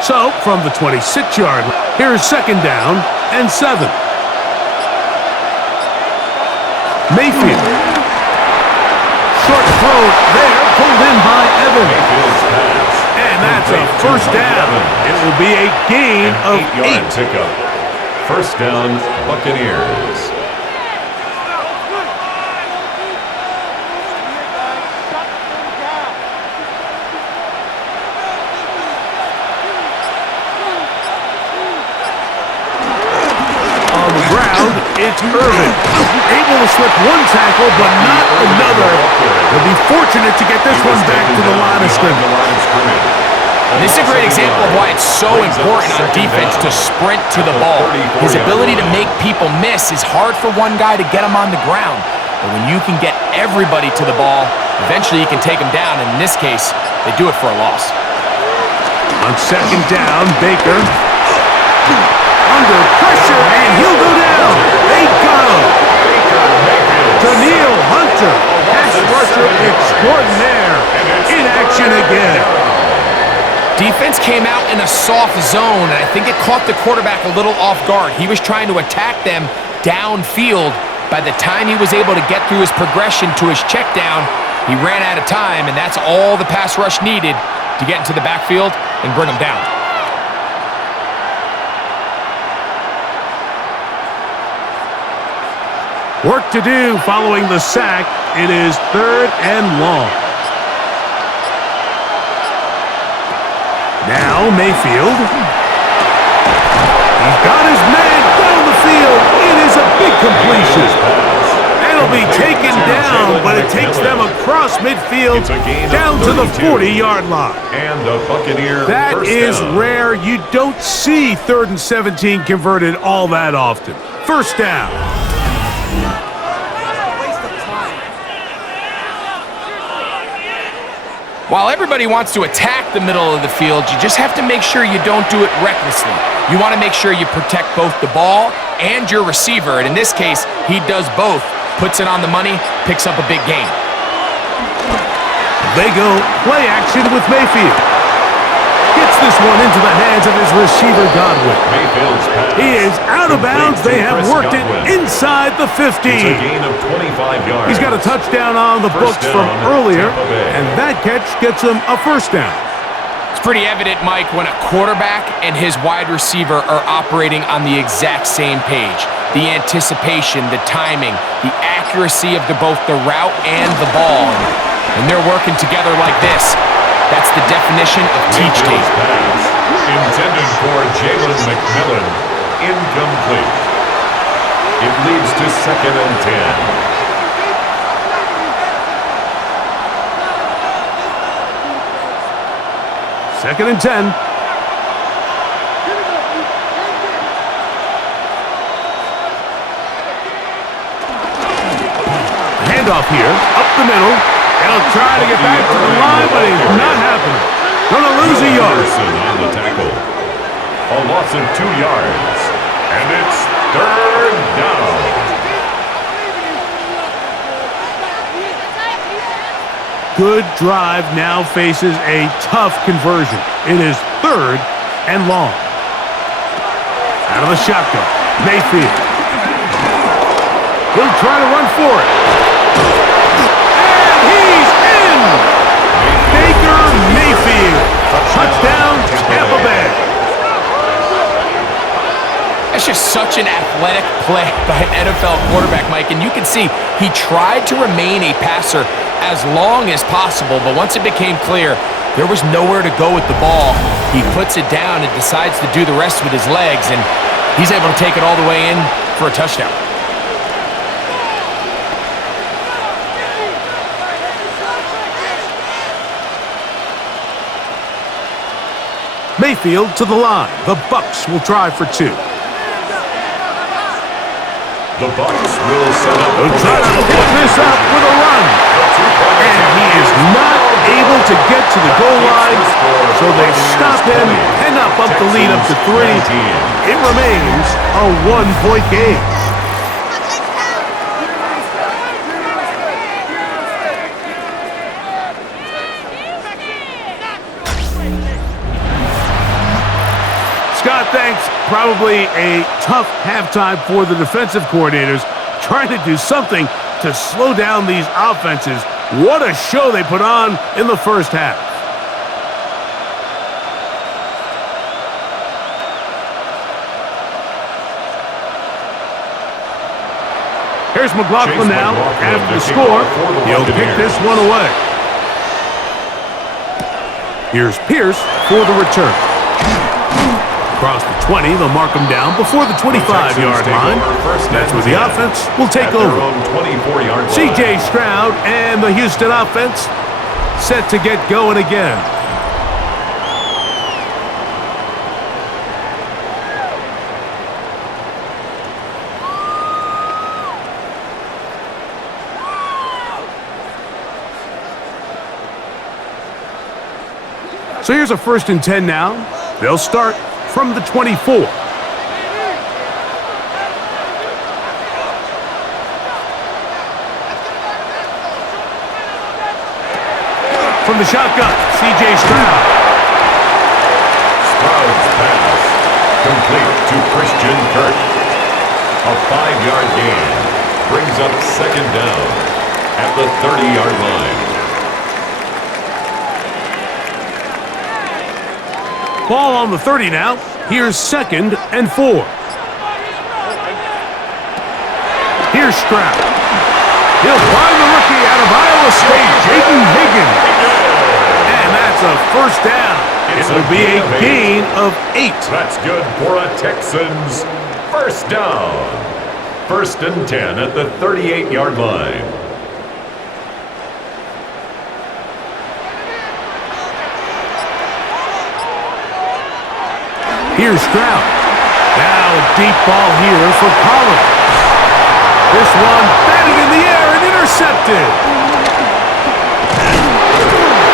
So, from the 26-yard line, here's 2nd down and 7. Mayfield. Short throw there, pulled in by Evans. And that's a 1st down. It will be a gain of 8. Pickup. 1st down, Buccaneers. On the ground, it's Irvin. Able to slip one tackle, but not another. They'll be fortunate to get this one back to the line of scrimmage. This is a great example of why it's so important on defense to sprint to the ball. His ability to make people miss is hard for one guy to get him on the ground. But when you can get everybody to the ball, eventually you can take them down. And in this case, they do it for a loss. On 2nd down, Baker. Under pressure, and he'll go down. They got him. Daniil Hunter, pass rusher extraordinaire, in action again. Defense came out in a soft zone, and I think it caught the quarterback a little off guard. He was trying to attack them downfield. By the time he was able to get through his progression to his check down, he ran out of time, and that's all the pass rush needed to get into the backfield and bring him down. Work to do following the sack. It is 3rd and long. Now Mayfield. He's got his man down the field. It is a big completion. It'll be taken down, but it takes them across midfield down to the 40-yard line. And the Buccaneer That first is down. rare. You don't see 3rd and 17 converted all that often. 1st down. While everybody wants to attack the middle of the field, you just have to make sure you don't do it recklessly. You want to make sure you protect both the ball and your receiver, and in this case, he does both. Puts it on the money, picks up a big gain. They go play action with Mayfield. Gets this one into the hands of his receiver, Godwin. Mayfield's pass. He is out of bounds. They have worked it inside the 50. It's a gain of 25 yards. He's got a touchdown on the books from earlier, and that catch gets him a 1st down. It's pretty evident, Mike, when a quarterback and his wide receiver are operating on the exact same page. The anticipation, the timing, the accuracy of both the route and the ball. And they're working together like this. That's the definition of teach tape. Pass, intended for Jalen McMillan, incomplete. It leads to 2nd and 10. 2nd and 10. Handoff here, up the middle. He'll try to get back to the line, but it's not happening. Gonna lose a yard. On the tackle. A loss of 2 yards. And it's 3rd down. Good drive now faces a tough conversion. It is 3rd and long. Out of the shotgun, Mayfield. He'll try to run for it. And he's in! Baker Mayfield. Touchdown, Tampa Bay. That's just such an athletic play by an NFL quarterback, Mike. And you can see he tried to remain a passer as long as possible, but once it became clear there was nowhere to go with the ball, he puts it down and decides to do the rest with his legs, and he's able to take it all the way in for a touchdown. Mayfield to the line. The Bucs will try for 2. The Bucs will set up. They'll try to pick this up with a run. And he is not able to get to the goal line, so they stop him and bump the lead up to 3. It remains a 1-point game. Scott, thanks. Probably a tough halftime for the defensive coordinators, trying to do something to slow down these offenses. What a show they put on in the first half. Here's McLaughlin now. After the score, he'll kick this one away. Here's Pierce for the return. Across the 20, they'll mark him down before the 25-yard line. That's where the offense will take over. C.J. Stroud and the Houston offense set to get going again. So here's a 1st and 10 now. They'll start from the 24. From the shotgun, C.J. Stroud. Stroud's pass complete to Christian Kirk. A 5-yard gain brings up 2nd down at the 30-yard line. Ball on the 30 now. Here's 2nd and 4. Here's Stroud. He'll find the rookie out of Iowa State, Jaden Higgins. And that's a 1st down. It'll be a gain of 8. That's good for a Texans 1st down. 1st and 10 at the 38-yard line. Here's Stroud. Now a deep ball here for Collins. This one batted in the air and intercepted.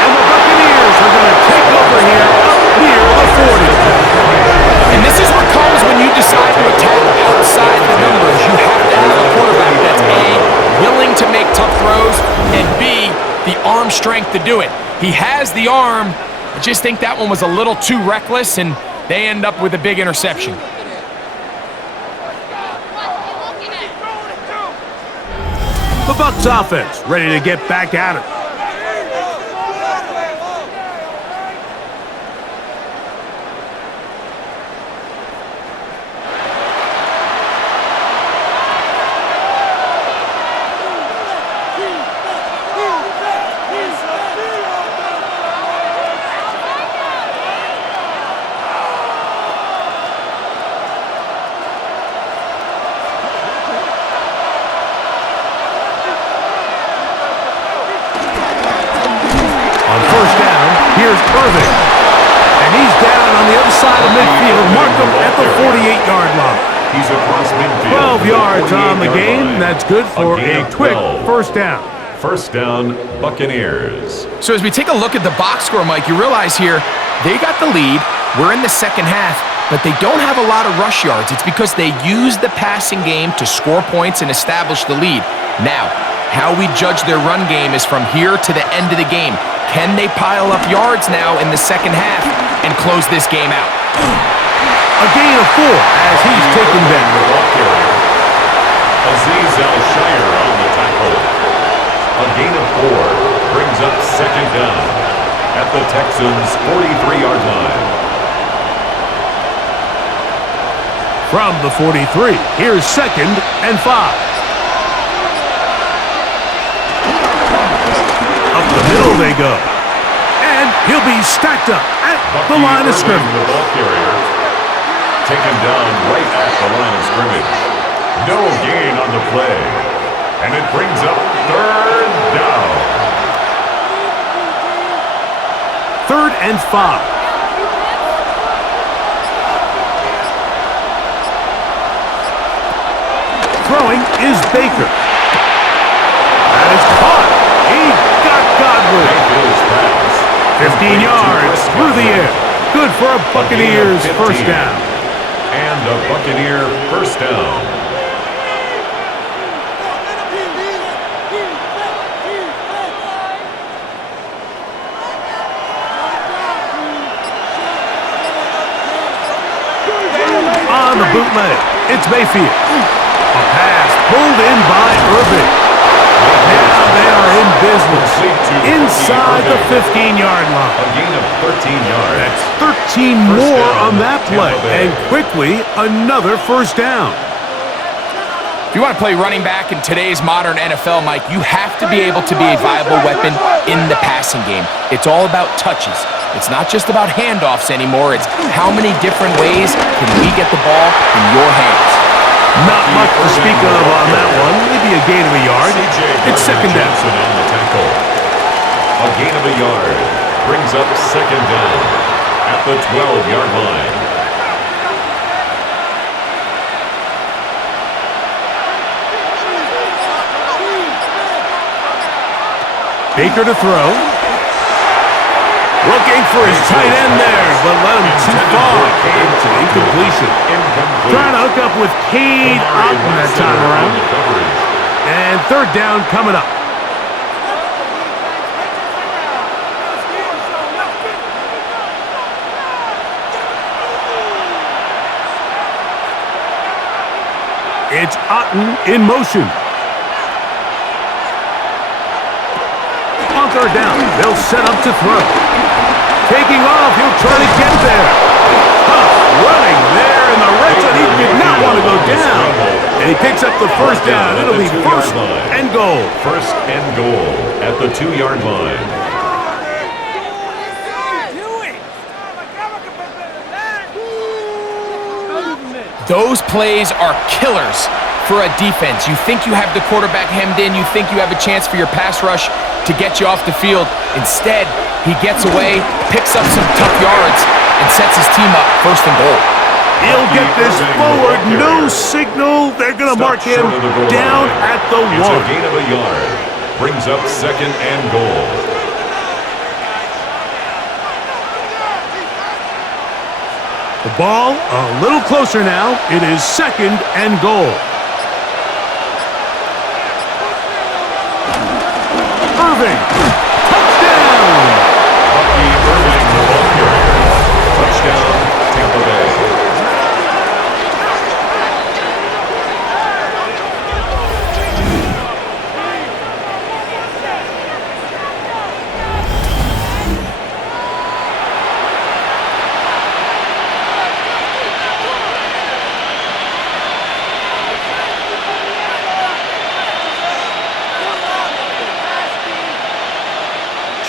And the Buccaneers are going to take over here up near the 40. And this is what comes when you decide to attack outside the numbers. You have to have a quarterback that's A, willing to make tough throws, and B, the arm strength to do it. He has the arm. I just think that one was a little too reckless, and they end up with a big interception. The Bucs offense ready to get back at it. inside of midfield. Mark him at the 48-yard line. He's across midfield. 12 yards on the 48-yard game. line. That's good for gain a of quick 12. first down. First down, Buccaneers. So as we take a look at the box score, Mike, you realize here they got the lead. We're in the second half, but they don't have a lot of rush yards. It's because they use the passing game to score points and establish the lead. Now, how we judge their run game is from here to the end of the game. Can they pile up yards now in the second half and close this game out? A gain of 4 as he's taken The down. ball carrier. Aziz Al-Shire on the tackle. A gain of 4 brings up second down at the Texans' 43-yard line. From the 43, here's 2nd and 5. Up the middle they go. And he'll be stacked up at the line of scrimmage. The ball carrier taken down right at the line of scrimmage. No gain on the play. And it brings up third down. 3rd and 5. Throwing is Baker. That is caught. He got Godwin. Mayfield's pass. 15 yards through the air. Good for a Buccaneers first down. And a Buccaneer first down. On the bootleg, it's Mayfield. A pass pulled in by Irving. Now they are in business inside the 15-yard A line. gain of 13 yards. That's 13 more on that play. And quickly, another first down. If you want to play running back in today's modern NFL, Mike, you have to be able to be a viable weapon in the passing game. It's all about touches. It's not just about handoffs anymore. It's how many different ways can we get the ball in your hands. Not much to speak of on that one. Maybe a gain of a yard. It's second down. Johnson on the tackle. A gain of a yard brings up second down at the 12-yard line. Baker to throw. Looking for his tight end there, but let him too far. It's an incompletion. Trying to hook up with Cade Otton that time around. And third down coming up. It's Otton in motion. On third down, they'll set up to throw. Taking off, he'll try to get there. Tough running there in the red zone. He did not want to go down. And he picks up the first down. It'll be first and goal. First and goal at the 2-yard line. Those plays are killers for a defense. You think you have the quarterback hemmed in. You think you have a chance for your pass rush to get you off the field. Instead, he gets away, picks up some tough yards, and sets his team up first and goal. He'll get this forward. No signal. They're going to mark him down at the 1. It's a gain of a yard. Brings up second and goal. The ball a little closer now. It is second and goal. Irving. Touchdown! Bucky Irving, the ball carrier. Touchdown, Tampa Bay.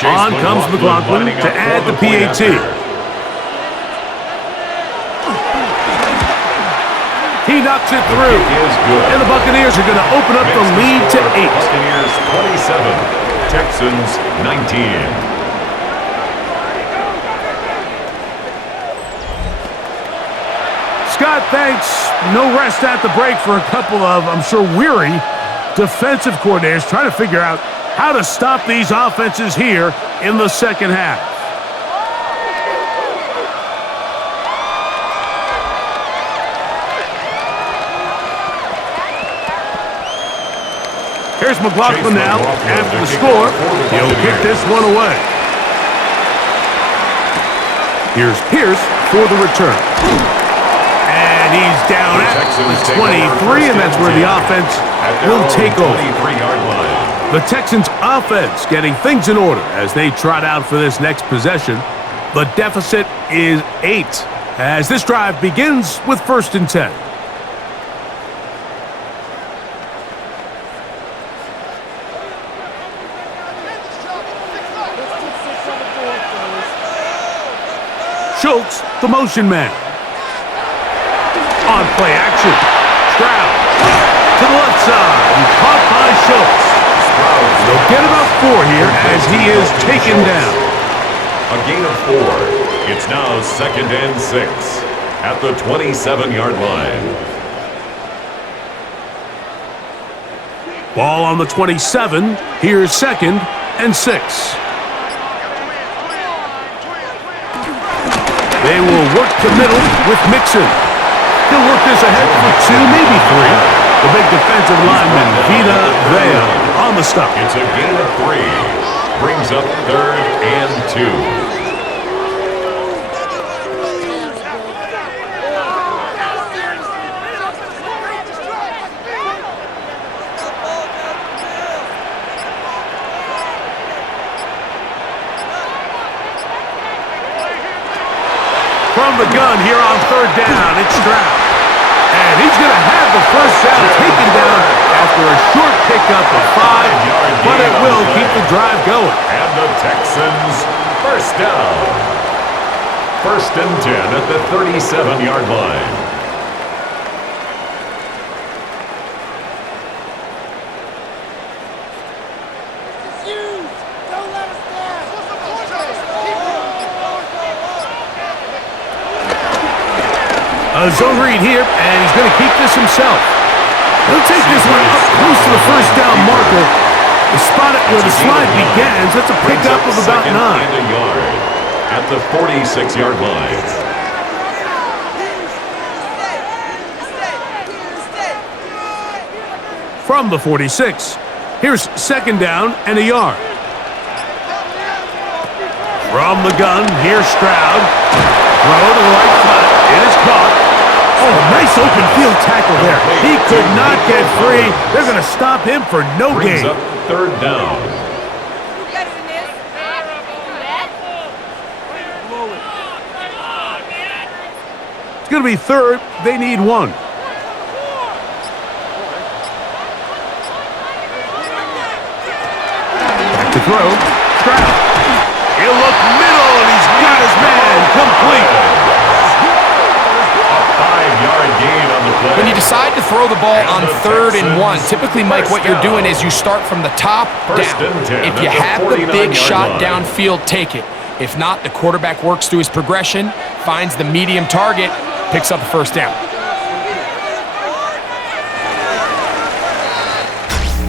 On comes McLaughlin to add the PAT. He knocks it through. And the Buccaneers are going to open up the lead to 8. Buccaneers 27, Texans 19. Scott, thanks. No rest at the break for a couple of, I'm sure, weary defensive coordinators trying to figure out how to stop these offenses here in the second half. Here's McLaughlin now. After the score, he'll kick this one away. Here's Pierce for the return. And he's down at the 23, and that's where the offense will take over. The Texans offense getting things in order as they trot out for this next possession. The deficit is 8 as this drive begins with 1st and 10. Schultz, the motion man. On play action. Stroud to the left side. And caught by Schultz. They'll get about 4 here as he is taken down. A gain of 4. It's now 2nd and 6 at the 27-yard line. Ball on the 27. Here's 2nd and 6. They will work to middle with Mixon. He'll work this ahead for 2, maybe 3. The big defensive lineman, Vita Vea, on the stop. It's a gain of 3. Brings up 3rd and 2. From the gun here on 3rd down, it's Stroud. And he's going to have the first down taken down after a short pickup of 5, but it will keep the drive going. And the Texans first down. 1st and 10 at the 37-yard line. A zone read here, and he's going to keep this himself. He'll take this one up close to the first down marker. The spot it where the slide begins. That's a pickup of about 9. And a yard at the 46-yard line. From the 46, here's 2nd down and a yard. From the gun, here's Stroud. Throw to the right side. It is caught. Oh, nice open field tackle there. He could not get free. They're going to stop him for no Brings gain. up 3rd down. It's going to be 3rd. They need 1. Back to throw. Stroud. He'll look middle, and he's got his man complete. 5-yard gain on the play. When you decide to throw the ball on 3rd and 1, typically, Mike, what you're doing is you start from the top down. If you have the big shot downfield, take it. If not, the quarterback works through his progression, finds the medium target, picks up the 1st down.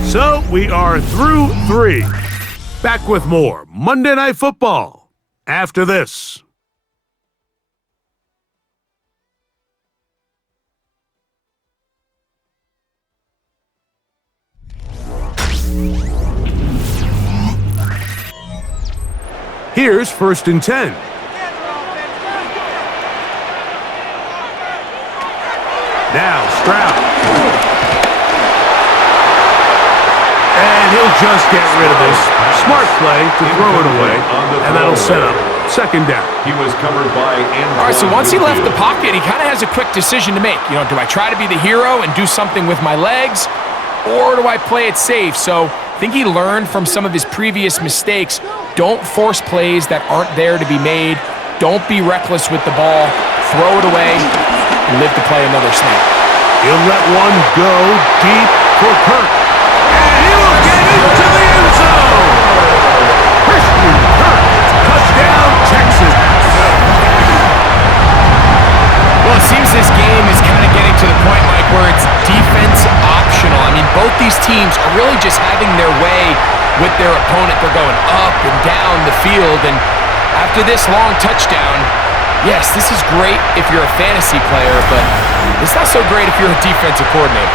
So we are through 3. Back with more Monday Night Football after this. Here's 1st and 10. Now Stroud. And he'll just get rid of this. Smart play to throw it away, and that'll set up 2nd down. He was covered by Antoine. All right, so once he left the pocket, he kind of has a quick decision to make. You know, do I try to be the hero and do something with my legs, or do I play it safe? So I think he learned from some of his previous mistakes. Don't force plays that aren't there to be made. Don't be reckless with the ball. Throw it away and live to play another snap. He'll let one go deep for Kirk. And he will get into the end zone. Christian Kirk, touchdown Texans. Well, it seems this game to the point, Mike, where it's defense optional. I mean, both these teams are really just having their way with their opponent. They're going up and down the field, and after this long touchdown, yes, this is great if you're a fantasy player, but it's not so great if you're a defensive coordinator.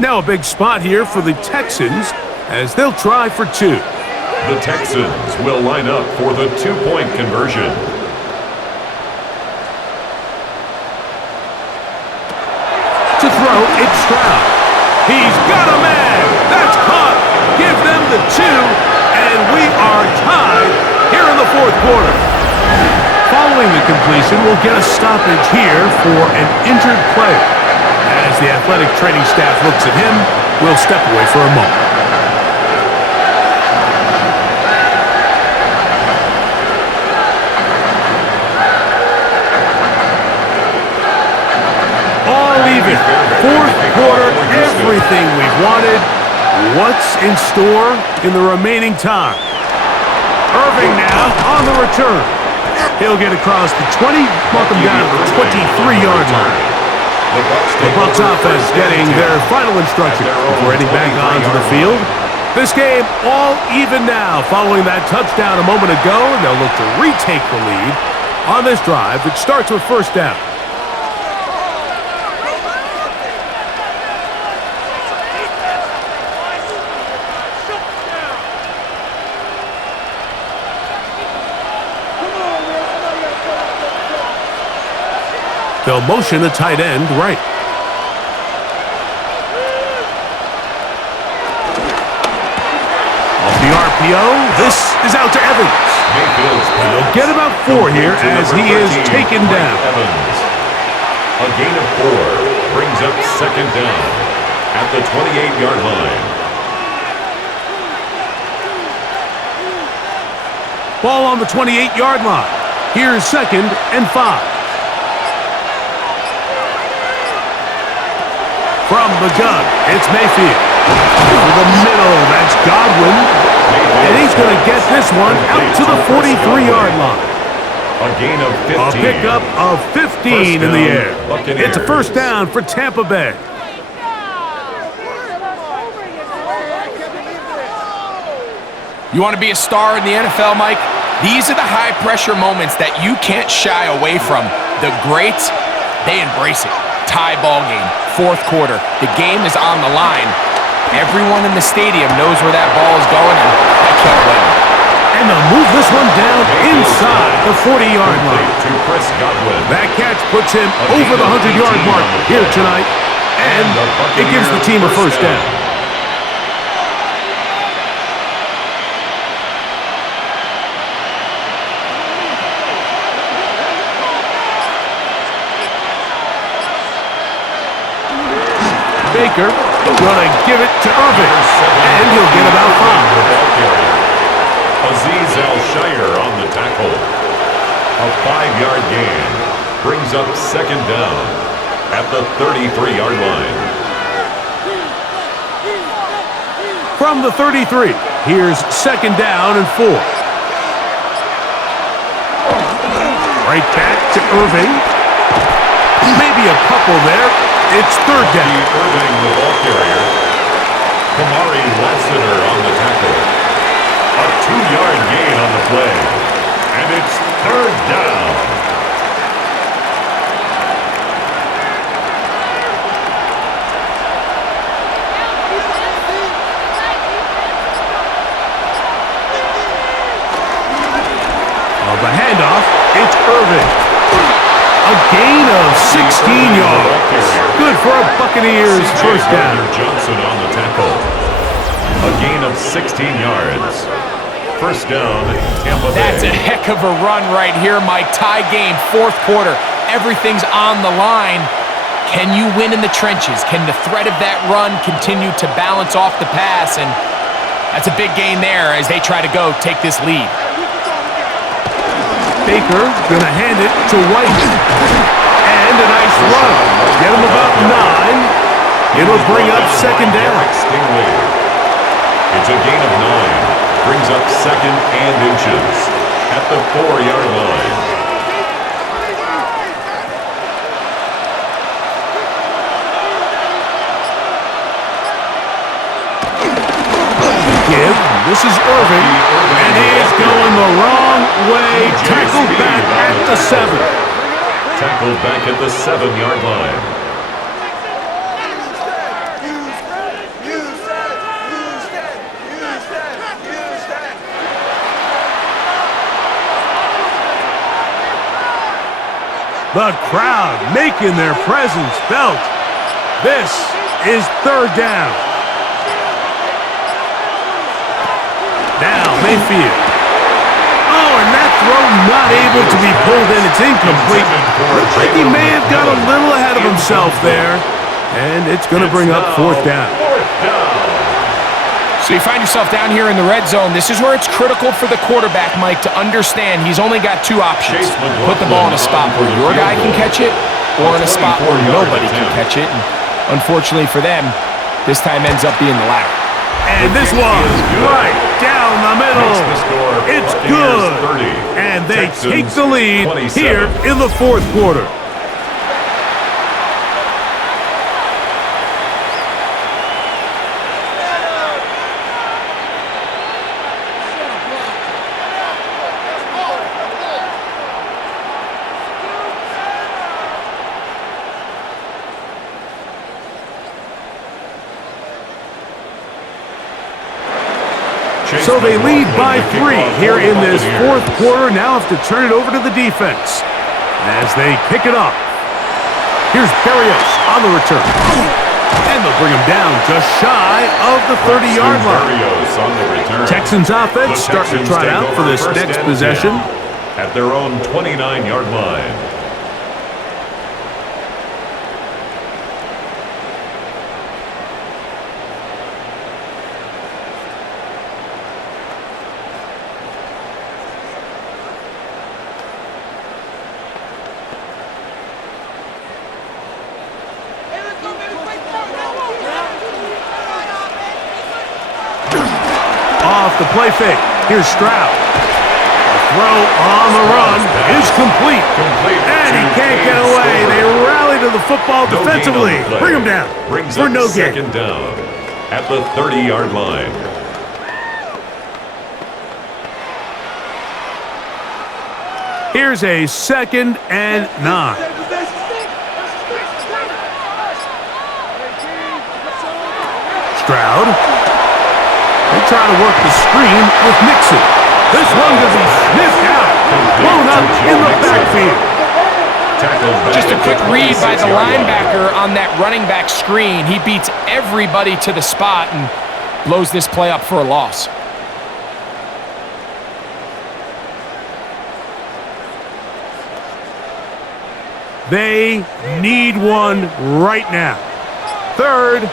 Now a big spot here for the Texans as they'll try for two. The Texans will line up for the two-point conversion. To throw, it's Stroud. He's got a man. That's caught. Give them the two, and we are tied here in the fourth quarter. Following the completion, we'll get a stoppage here for an injured player. As the athletic training staff looks at him, we'll step away for a moment. All even. Fourth quarter, everything we've wanted. What's in store in the remaining time? Irving now on the return. He'll get across the 20, mark him down at the 23-yard line. The Bucs offense getting their final instruction before heading back onto the field. This game all even now following that touchdown a moment ago, and they'll look to retake the lead on this drive that starts with first down. They'll motion a tight end right. Off the RPO, this is out to Evans. They'll get about 4 here as he is taken down. A gain of 4 brings up second down at the 28-yard line. Ball on the 28-yard line. Here's second and 5. From the gun, it's Mayfield. Over the middle, that's Godwin. And he's going to get this one out to the 43-yard line. A gain of 15. A pickup of 15 in the air. It's a first down for Tampa Bay. You want to be a star in the NFL, Mike? These are the high-pressure moments that you can't shy away from. The greats, they embrace it. Tie ball game, fourth quarter. The game is on the line. Everyone in the stadium knows where that ball is going, and I can't win. And they'll move this one down inside the 40-yard line. To Chris Godwin. That catch puts him over the 100-yard mark here tonight, and it gives the team a first down. Baker gonna give it to Irving, and he'll get about 5. Azeez Al-Shire on the tackle. A 5-yard gain brings up second down at the 33-yard line. From the 33, here's second down and 4. Right back to Irving. Maybe a couple there. It's third down. Irving, the ball carrier. Kamari Lassiter on the tackle. A 2-yard gain on the play. And it's third down. On the handoff, it's Irving. A gain of 16 yards. Good for a Buccaneers first down. Johnson on the tackle. A gain of 16 yards. First down, Tampa Bay. That's a heck of a run right here, Mike. Tie game, fourth quarter. Everything's on the line. Can you win in the trenches? Can the threat of that run continue to balance off the pass? And that's a big gain there as they try to go take this lead. Baker gonna hand it to White. And a nice run. Get him about 9. It'll bring up second down. It's a gain of 9. Brings up second and inches at the 4-yard line. This is Irving, and he is going the wrong way. Tackled back at the 7. Tackled back at the 7-yard line. The crowd making their presence felt. This is 3rd down. Now, Mayfield. Oh, and that throw not able to be pulled in. It's incomplete. Looks like he may have got a little ahead of himself there. And it's going to bring up 4th down. So you find yourself down here in the red zone. This is where it's critical for the quarterback, Mike, to understand he's only got 2 options. Put the ball in a spot where your guy can catch it or in a spot where nobody can catch it. And unfortunately for them, this time ends up being the latter. And this one, right down the middle. It's good. And they take the lead here in the 4th quarter. So they lead by 3 here in this 4th quarter. Now have to turn it over to the defense as they pick it up. Here's Berrios on the return. And they'll bring him down just shy of the 30-yard line. Texans offense starting to trot out for this next possession. At their own 29-yard line. Off the play fake. Here's Stroud. The throw on the run is complete. And he can't get away. They rally to the football defensively. Bring him down for no gain. Second down at the 30-yard line. Here's a 2nd and 9. Stroud. They try to work the screen with Mixon. This one to be sniffed out. Blown up in the backfield. Just a quick read by the linebacker on that running back screen. He beats everybody to the spot and blows this play up for a loss. They need one right now. 3rd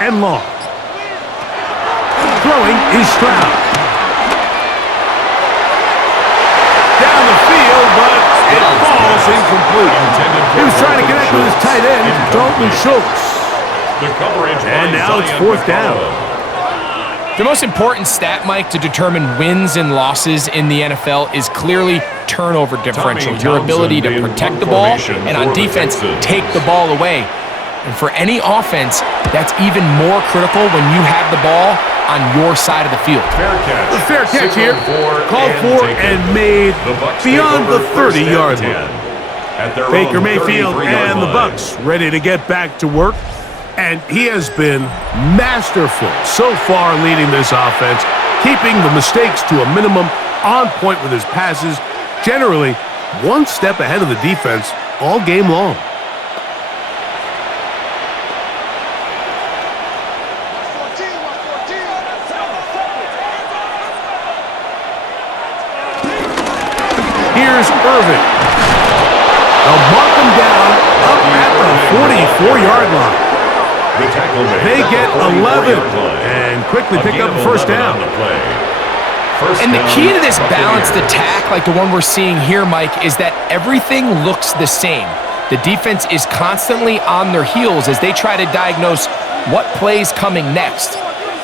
and long. Throwing is Stroud. Down the field, but it falls incomplete. He was trying to connect with his tight end, Dalton Schultz. And now it's 4th down. The most important stat, Mike, to determine wins and losses in the NFL is clearly turnover differential, your ability to protect the ball and on defense take the ball away. And for any offense, that's even more critical when you have the ball on your side of the field. The fair catch here, called for and made beyond the 30-yard line. Baker Mayfield and the Bucs ready to get back to work. And he has been masterful so far leading this offense, keeping the mistakes to a minimum, on point with his passes, generally one step ahead of the defense all game long. Here's Irving. They'll mark him down up at the 44-yard line. They get 11 and quickly pick up the 1st down. And the key to this balanced attack, like the one we're seeing here, Mike, is that everything looks the same. The defense is constantly on their heels as they try to diagnose what play's coming next.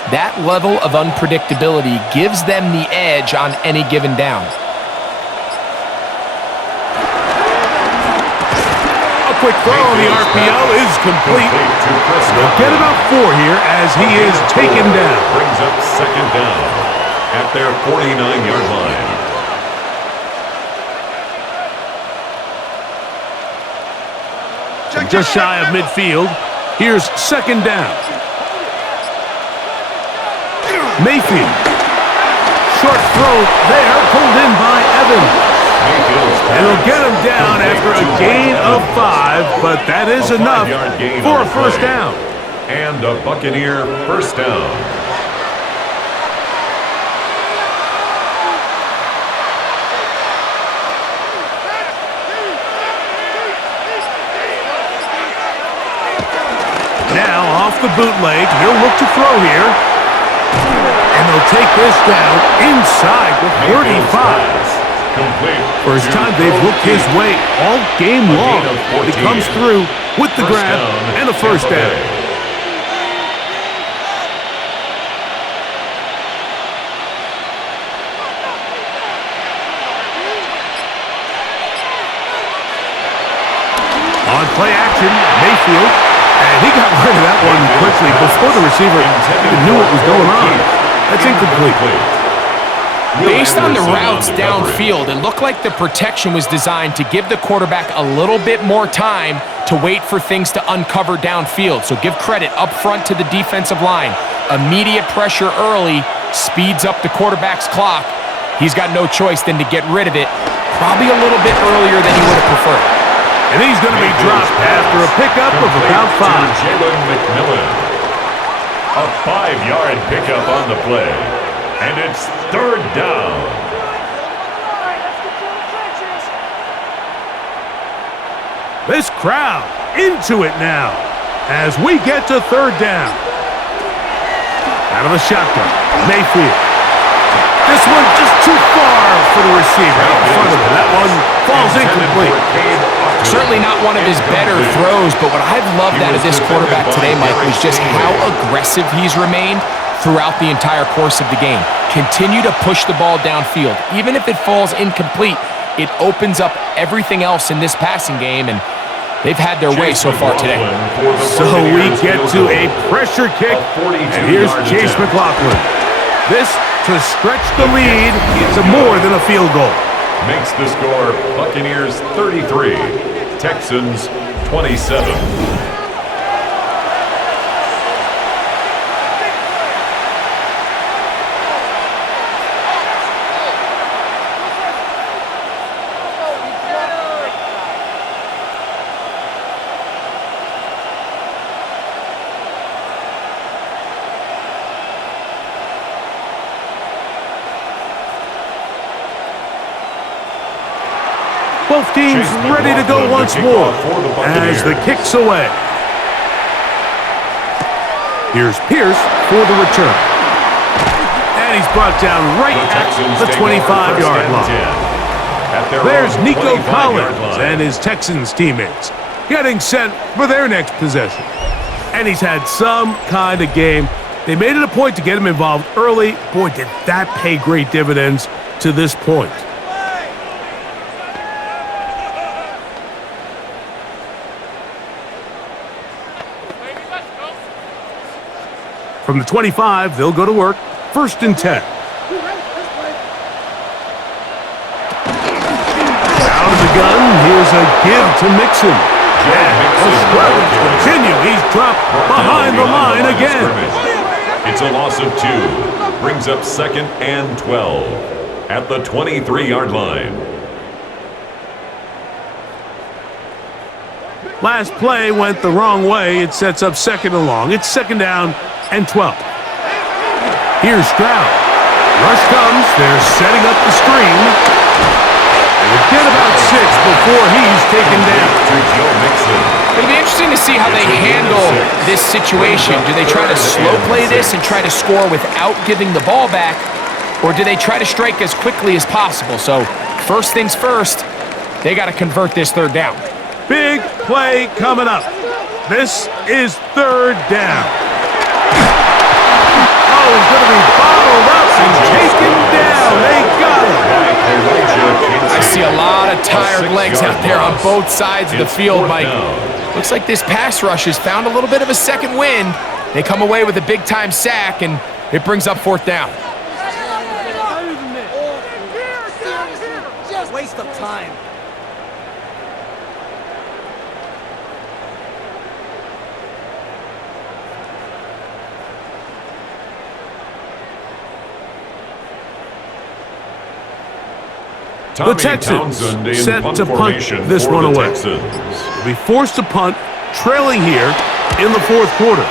That level of unpredictability gives them the edge on any given down. A quick throw on the RPO is complete. They'll get about 4 here as he is taken down. Brings up second down at their 49-yard line. Just shy of midfield. Here's second down. Mayfield. Short throw there, pulled in by Evans. And they'll get him down after a gain of 5, but that is enough for a first down. And a Buccaneer first down. Now off the bootleg, he'll look to throw here. And they'll take this down inside the 35. First time they've looked his way all game long. He comes through with the grab and a first down. On play action, Mayfield. And he got rid of that one quickly before the receiver even knew what was going on. That's incomplete. Based on the routes downfield, it looked like the protection was designed to give the quarterback a little bit more time to wait for things to uncover downfield. So give credit up front to the defensive line. Immediate pressure early speeds up the quarterback's clock. He's got no choice than to get rid of it, probably a little bit earlier than he would have preferred. And he's going to be dropped after a pickup of about 5. Jalen McMillan. A 5-yard pickup on the play. And it's third down. This crowd into it now as we get to third down. Out of the shotgun, Mayfield. This one just too far for the receiver out in front of him. That one falls incomplete. Certainly not one of his better throws, but what I've loved out of this quarterback today, Mike, was just how aggressive he's remained throughout the entire course of the game. Continue to push the ball downfield. Even if it falls incomplete, it opens up everything else in this passing game, and they've had their way so far today. So we get to a pressure kick, and here's Chase McLaughlin. This to stretch the lead to more than a field goal. Makes the score Buccaneers 33, Texans 27. Both teams ready to go once more as the kick's away. Here's Pierce for the return. And he's brought down right at the 25-yard line. There's Nico Collins and his Texans teammates getting set for their next possession. And he's had some kind of game. They made it a point to get him involved early. Boy, did that pay great dividends to this point. From the 25, they'll go to work. 1st and 10. Out of the gun, here's a give to Mixon. The struggles continue. He's dropped behind the line again. It's a loss of 2. Brings up 2nd and 12 at the 23-yard line. Last play went the wrong way. It sets up 2nd and long. It's 2nd down and 12. Here's Stroud. Rush comes. They're setting up the screen. We'll get about 6 before he's taken down. It'll be interesting to see how they handle this situation. Do they try to slow play this and try to score without giving the ball back, or do they try to strike as quickly as possible? So first things first, they got to convert this 3rd down. Big play coming up. This is 3rd down. see a lot of tired legs out there on both sides of the field, Mike. Down. Looks like this pass rush has found a little bit of a second wind. They come away with a big-time sack, and it brings up 4th down. Just waste of time. The Texans set to punt this one away. They'll be forced to punt, trailing here in the 4th quarter.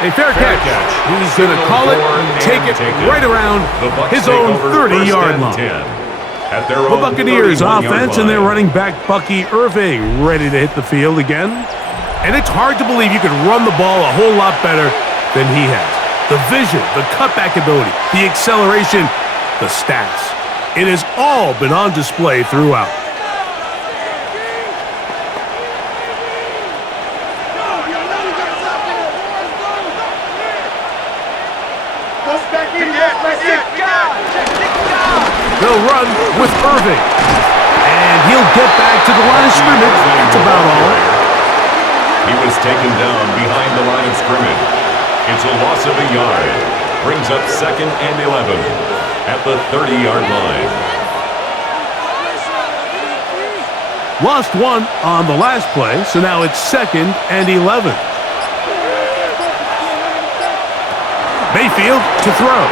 A fair catch. He's going to call it and take it right around his own 30-yard line. The Buccaneers offense and their running back Bucky Irving ready to hit the field again. And it's hard to believe you could run the ball a whole lot better than he has. The vision, the cutback ability, the acceleration, the stats. It has all been on display throughout. They'll run with Irving. And he'll get back to the line of scrimmage. That's about all. He was taken down behind the line of scrimmage. It's a loss of a yard. Brings up 2nd and 11 at the 30-yard line. Lost 1 on the last play, so now it's 2nd and 11. Mayfield to throw.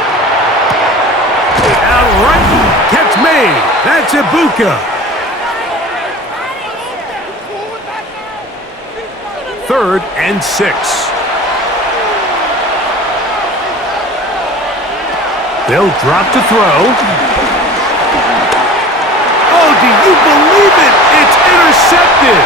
Outright catch made. That's Ibuka. 3rd and 6. They'll drop to throw. Oh, do you believe it? It's intercepted.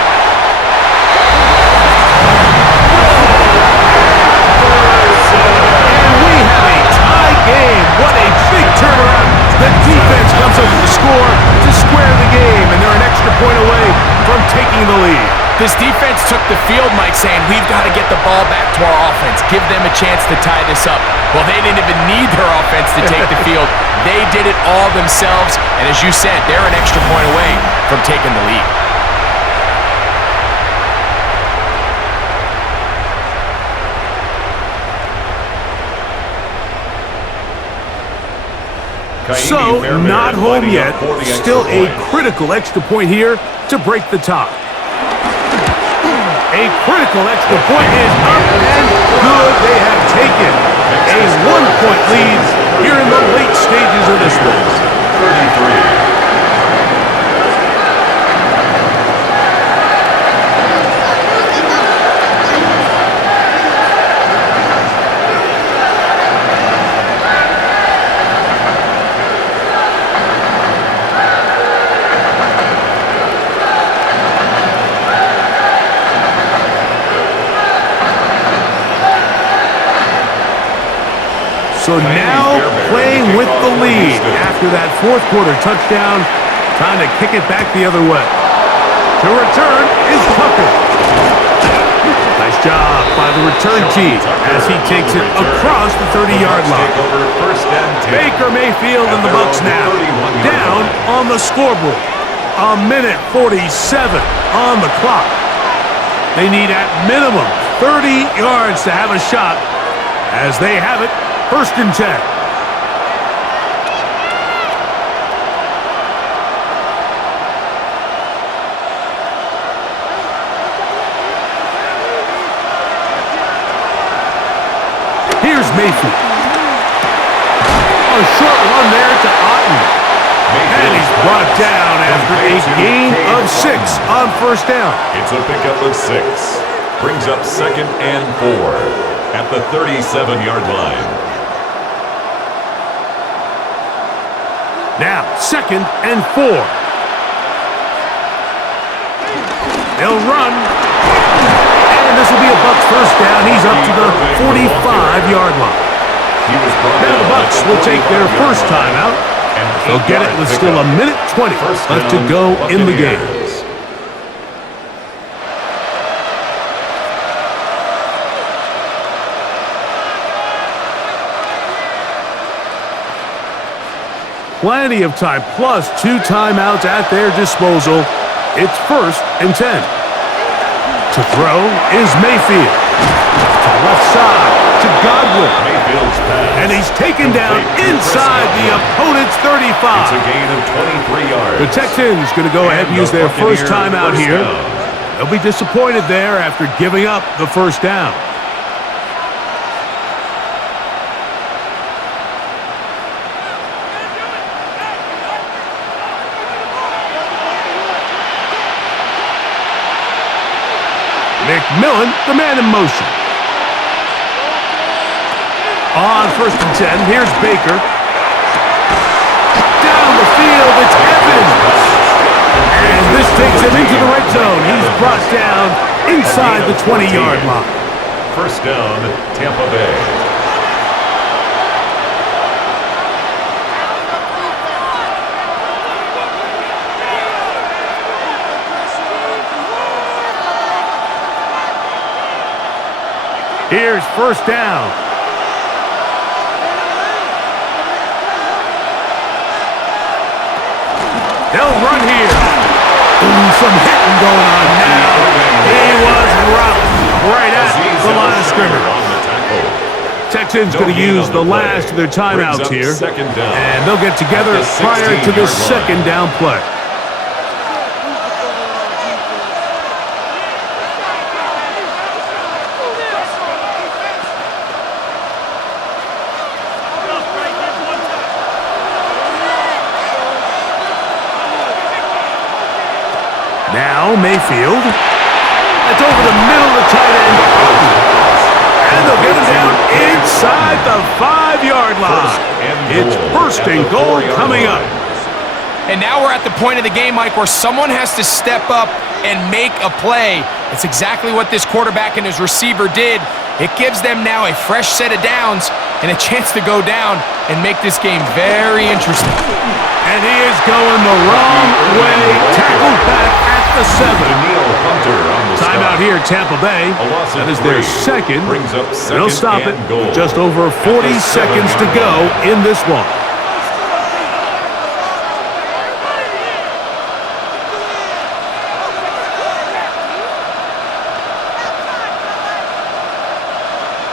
And we have a tie game. What a big turnaround. The defense comes up with the score to square the game, and they're an extra point away from taking the lead. This defense took the field, Mike, saying, we've got to get the ball back to our offense, give them a chance to tie this up. Well, they didn't even need their offense to take the field. They did it all themselves, and as you said, they're an extra point away from taking the lead. So, not home yet. Still a critical extra point here to break the tie. A critical extra point is up and good. They have taken a 1-point lead here in the late stages of this one. 33. So now playing with the lead after that 4th quarter touchdown, trying to kick it back the other way. To return is Tucker. Nice job by the return team as he takes it across the 30-yard line. Baker Mayfield and the Bucs now down on the scoreboard. A minute 47 on the clock. They need at minimum 30 yards to have a shot as they have it. 1st and 10. Here's Mayfield. A short run there to Otten. And he's brought down after a gain of 6 on 1st down. It's a pickup of 6. Brings up 2nd and 4 at the 37-yard line. Now, 2nd and 4. They'll run. And this will be a Bucs 1st down. He's up to the 45-yard line. Now the Bucs will take their first timeout. They'll get it with still a minute 20 left to go in the game. plenty of time, plus 2 timeouts at their disposal. It's 1st and 10. To throw is Mayfield. To the left side, to Godwin. Mayfield's pass. And he's taken down inside the opponent's 35. It's a gain of 23 yards. The Texans going to go ahead and use their first timeout here. They'll be disappointed there after giving up the first down. McMillan, the man in motion. On 1st and 10, here's Baker. Down the field, it's Evans. And this takes him into the red zone. He's brought down inside the 20-yard line. First down, Tampa Bay. Here's first down. They'll run here. Ooh, some hitting going on now. He was roughed right at the line of scrimmage. Texans going to use the last of their timeouts here. And they'll get together prior to the second down play. Now Mayfield. That's over the middle of the tight end. And they'll get him down inside the 5-yard line. It's 1st and goal coming up. And now we're at the point of the game, Mike, where someone has to step up and make a play. That's exactly what this quarterback and his receiver did. It gives them now a fresh set of downs and a chance to go down and make this game very interesting. And he is going the wrong way. Tackled back at the 7. Timeout here, Tampa Bay. That is their second. They'll stop it with just over 40 seconds to go in this one.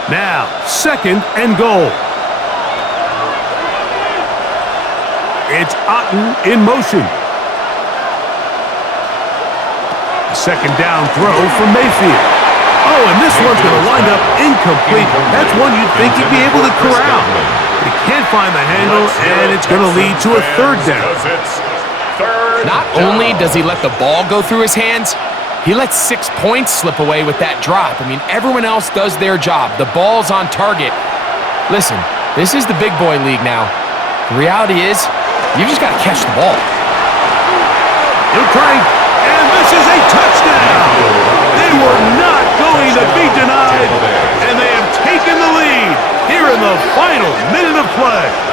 Now, 2nd and goal. It's Otten in motion. A 2nd down throw from Mayfield. Oh, and this one's going to wind up incomplete. That's one you'd think he'd be able to corral. But he can't find the handle, and it's going to lead to a 3rd down. Not only does he let the ball go through his hands, he lets 6 points slip away with that drop. I mean, everyone else does their job. The ball's on target. Listen, this is the big boy league now. The reality is, you just got to catch the ball. He'll try, and this is a touchdown. They were not going to be denied, and they have taken the lead here in the final minute of play.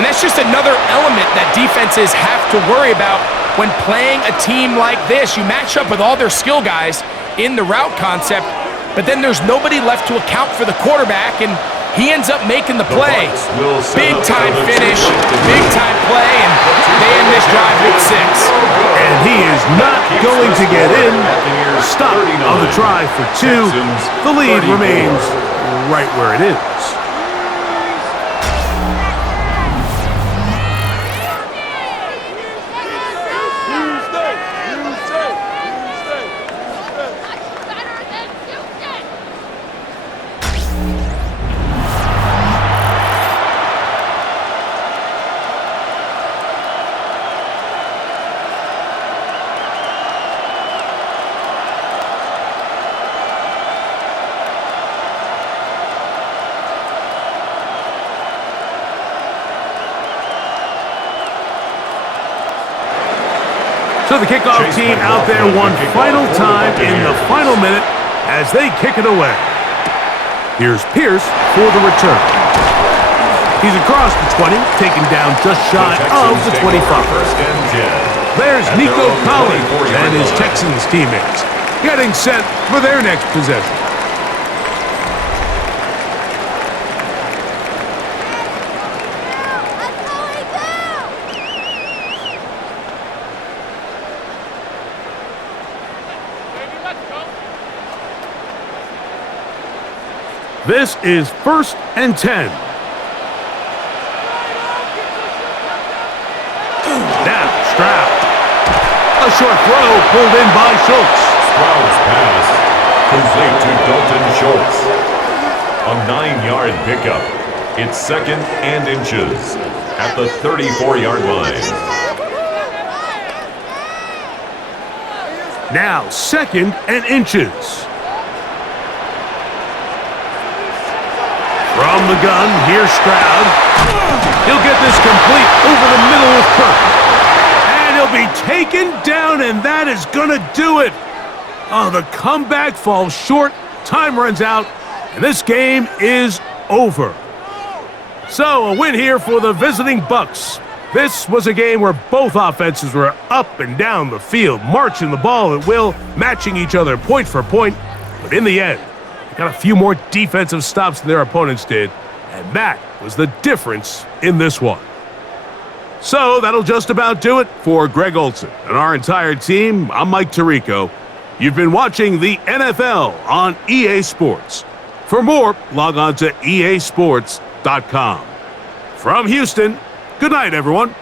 And that's just another element that defenses have to worry about when playing a team like this. You match up with all their skill guys in the route concept, but then there's nobody left to account for the quarterback, and he ends up making the play. Big time finish, big time play, and they end this drive with 6. And he is not going to get in. Stop on the try for 2. The lead remains right where it is. So the kickoff team out there one final time in the final minute as they kick it away. Here's Pierce for the return. He's across the 20, taken down just shy of the 25. First and 10. There's At Nico their own Collins 24-yard and his line. Texans teammates getting set for their next possession. This is 1st and 10. Now, Stroud. A short throw pulled in by Schultz. Stroud's pass complete to Dalton Schultz. A 9-yard pickup. It's 2nd and inches at the 34-yard line. Now, 2nd and inches. From the gun, here's Stroud. He'll get this complete over the middle of Kirk. And he'll be taken down, and that is going to do it. Oh, the comeback falls short, time runs out, and this game is over. So, a win here for the visiting BUCS. This was a game where both offenses were up and down the field, marching the ball at will, matching each other point for point. But in the end, they got a few more defensive stops than their opponents did, and that was the difference in this one. So that'll just about do it for Greg Olson and our entire team. I'm Mike Tirico. You've been watching the NFL on EA Sports. For more, log on to easports.com. From Houston, good night, everyone.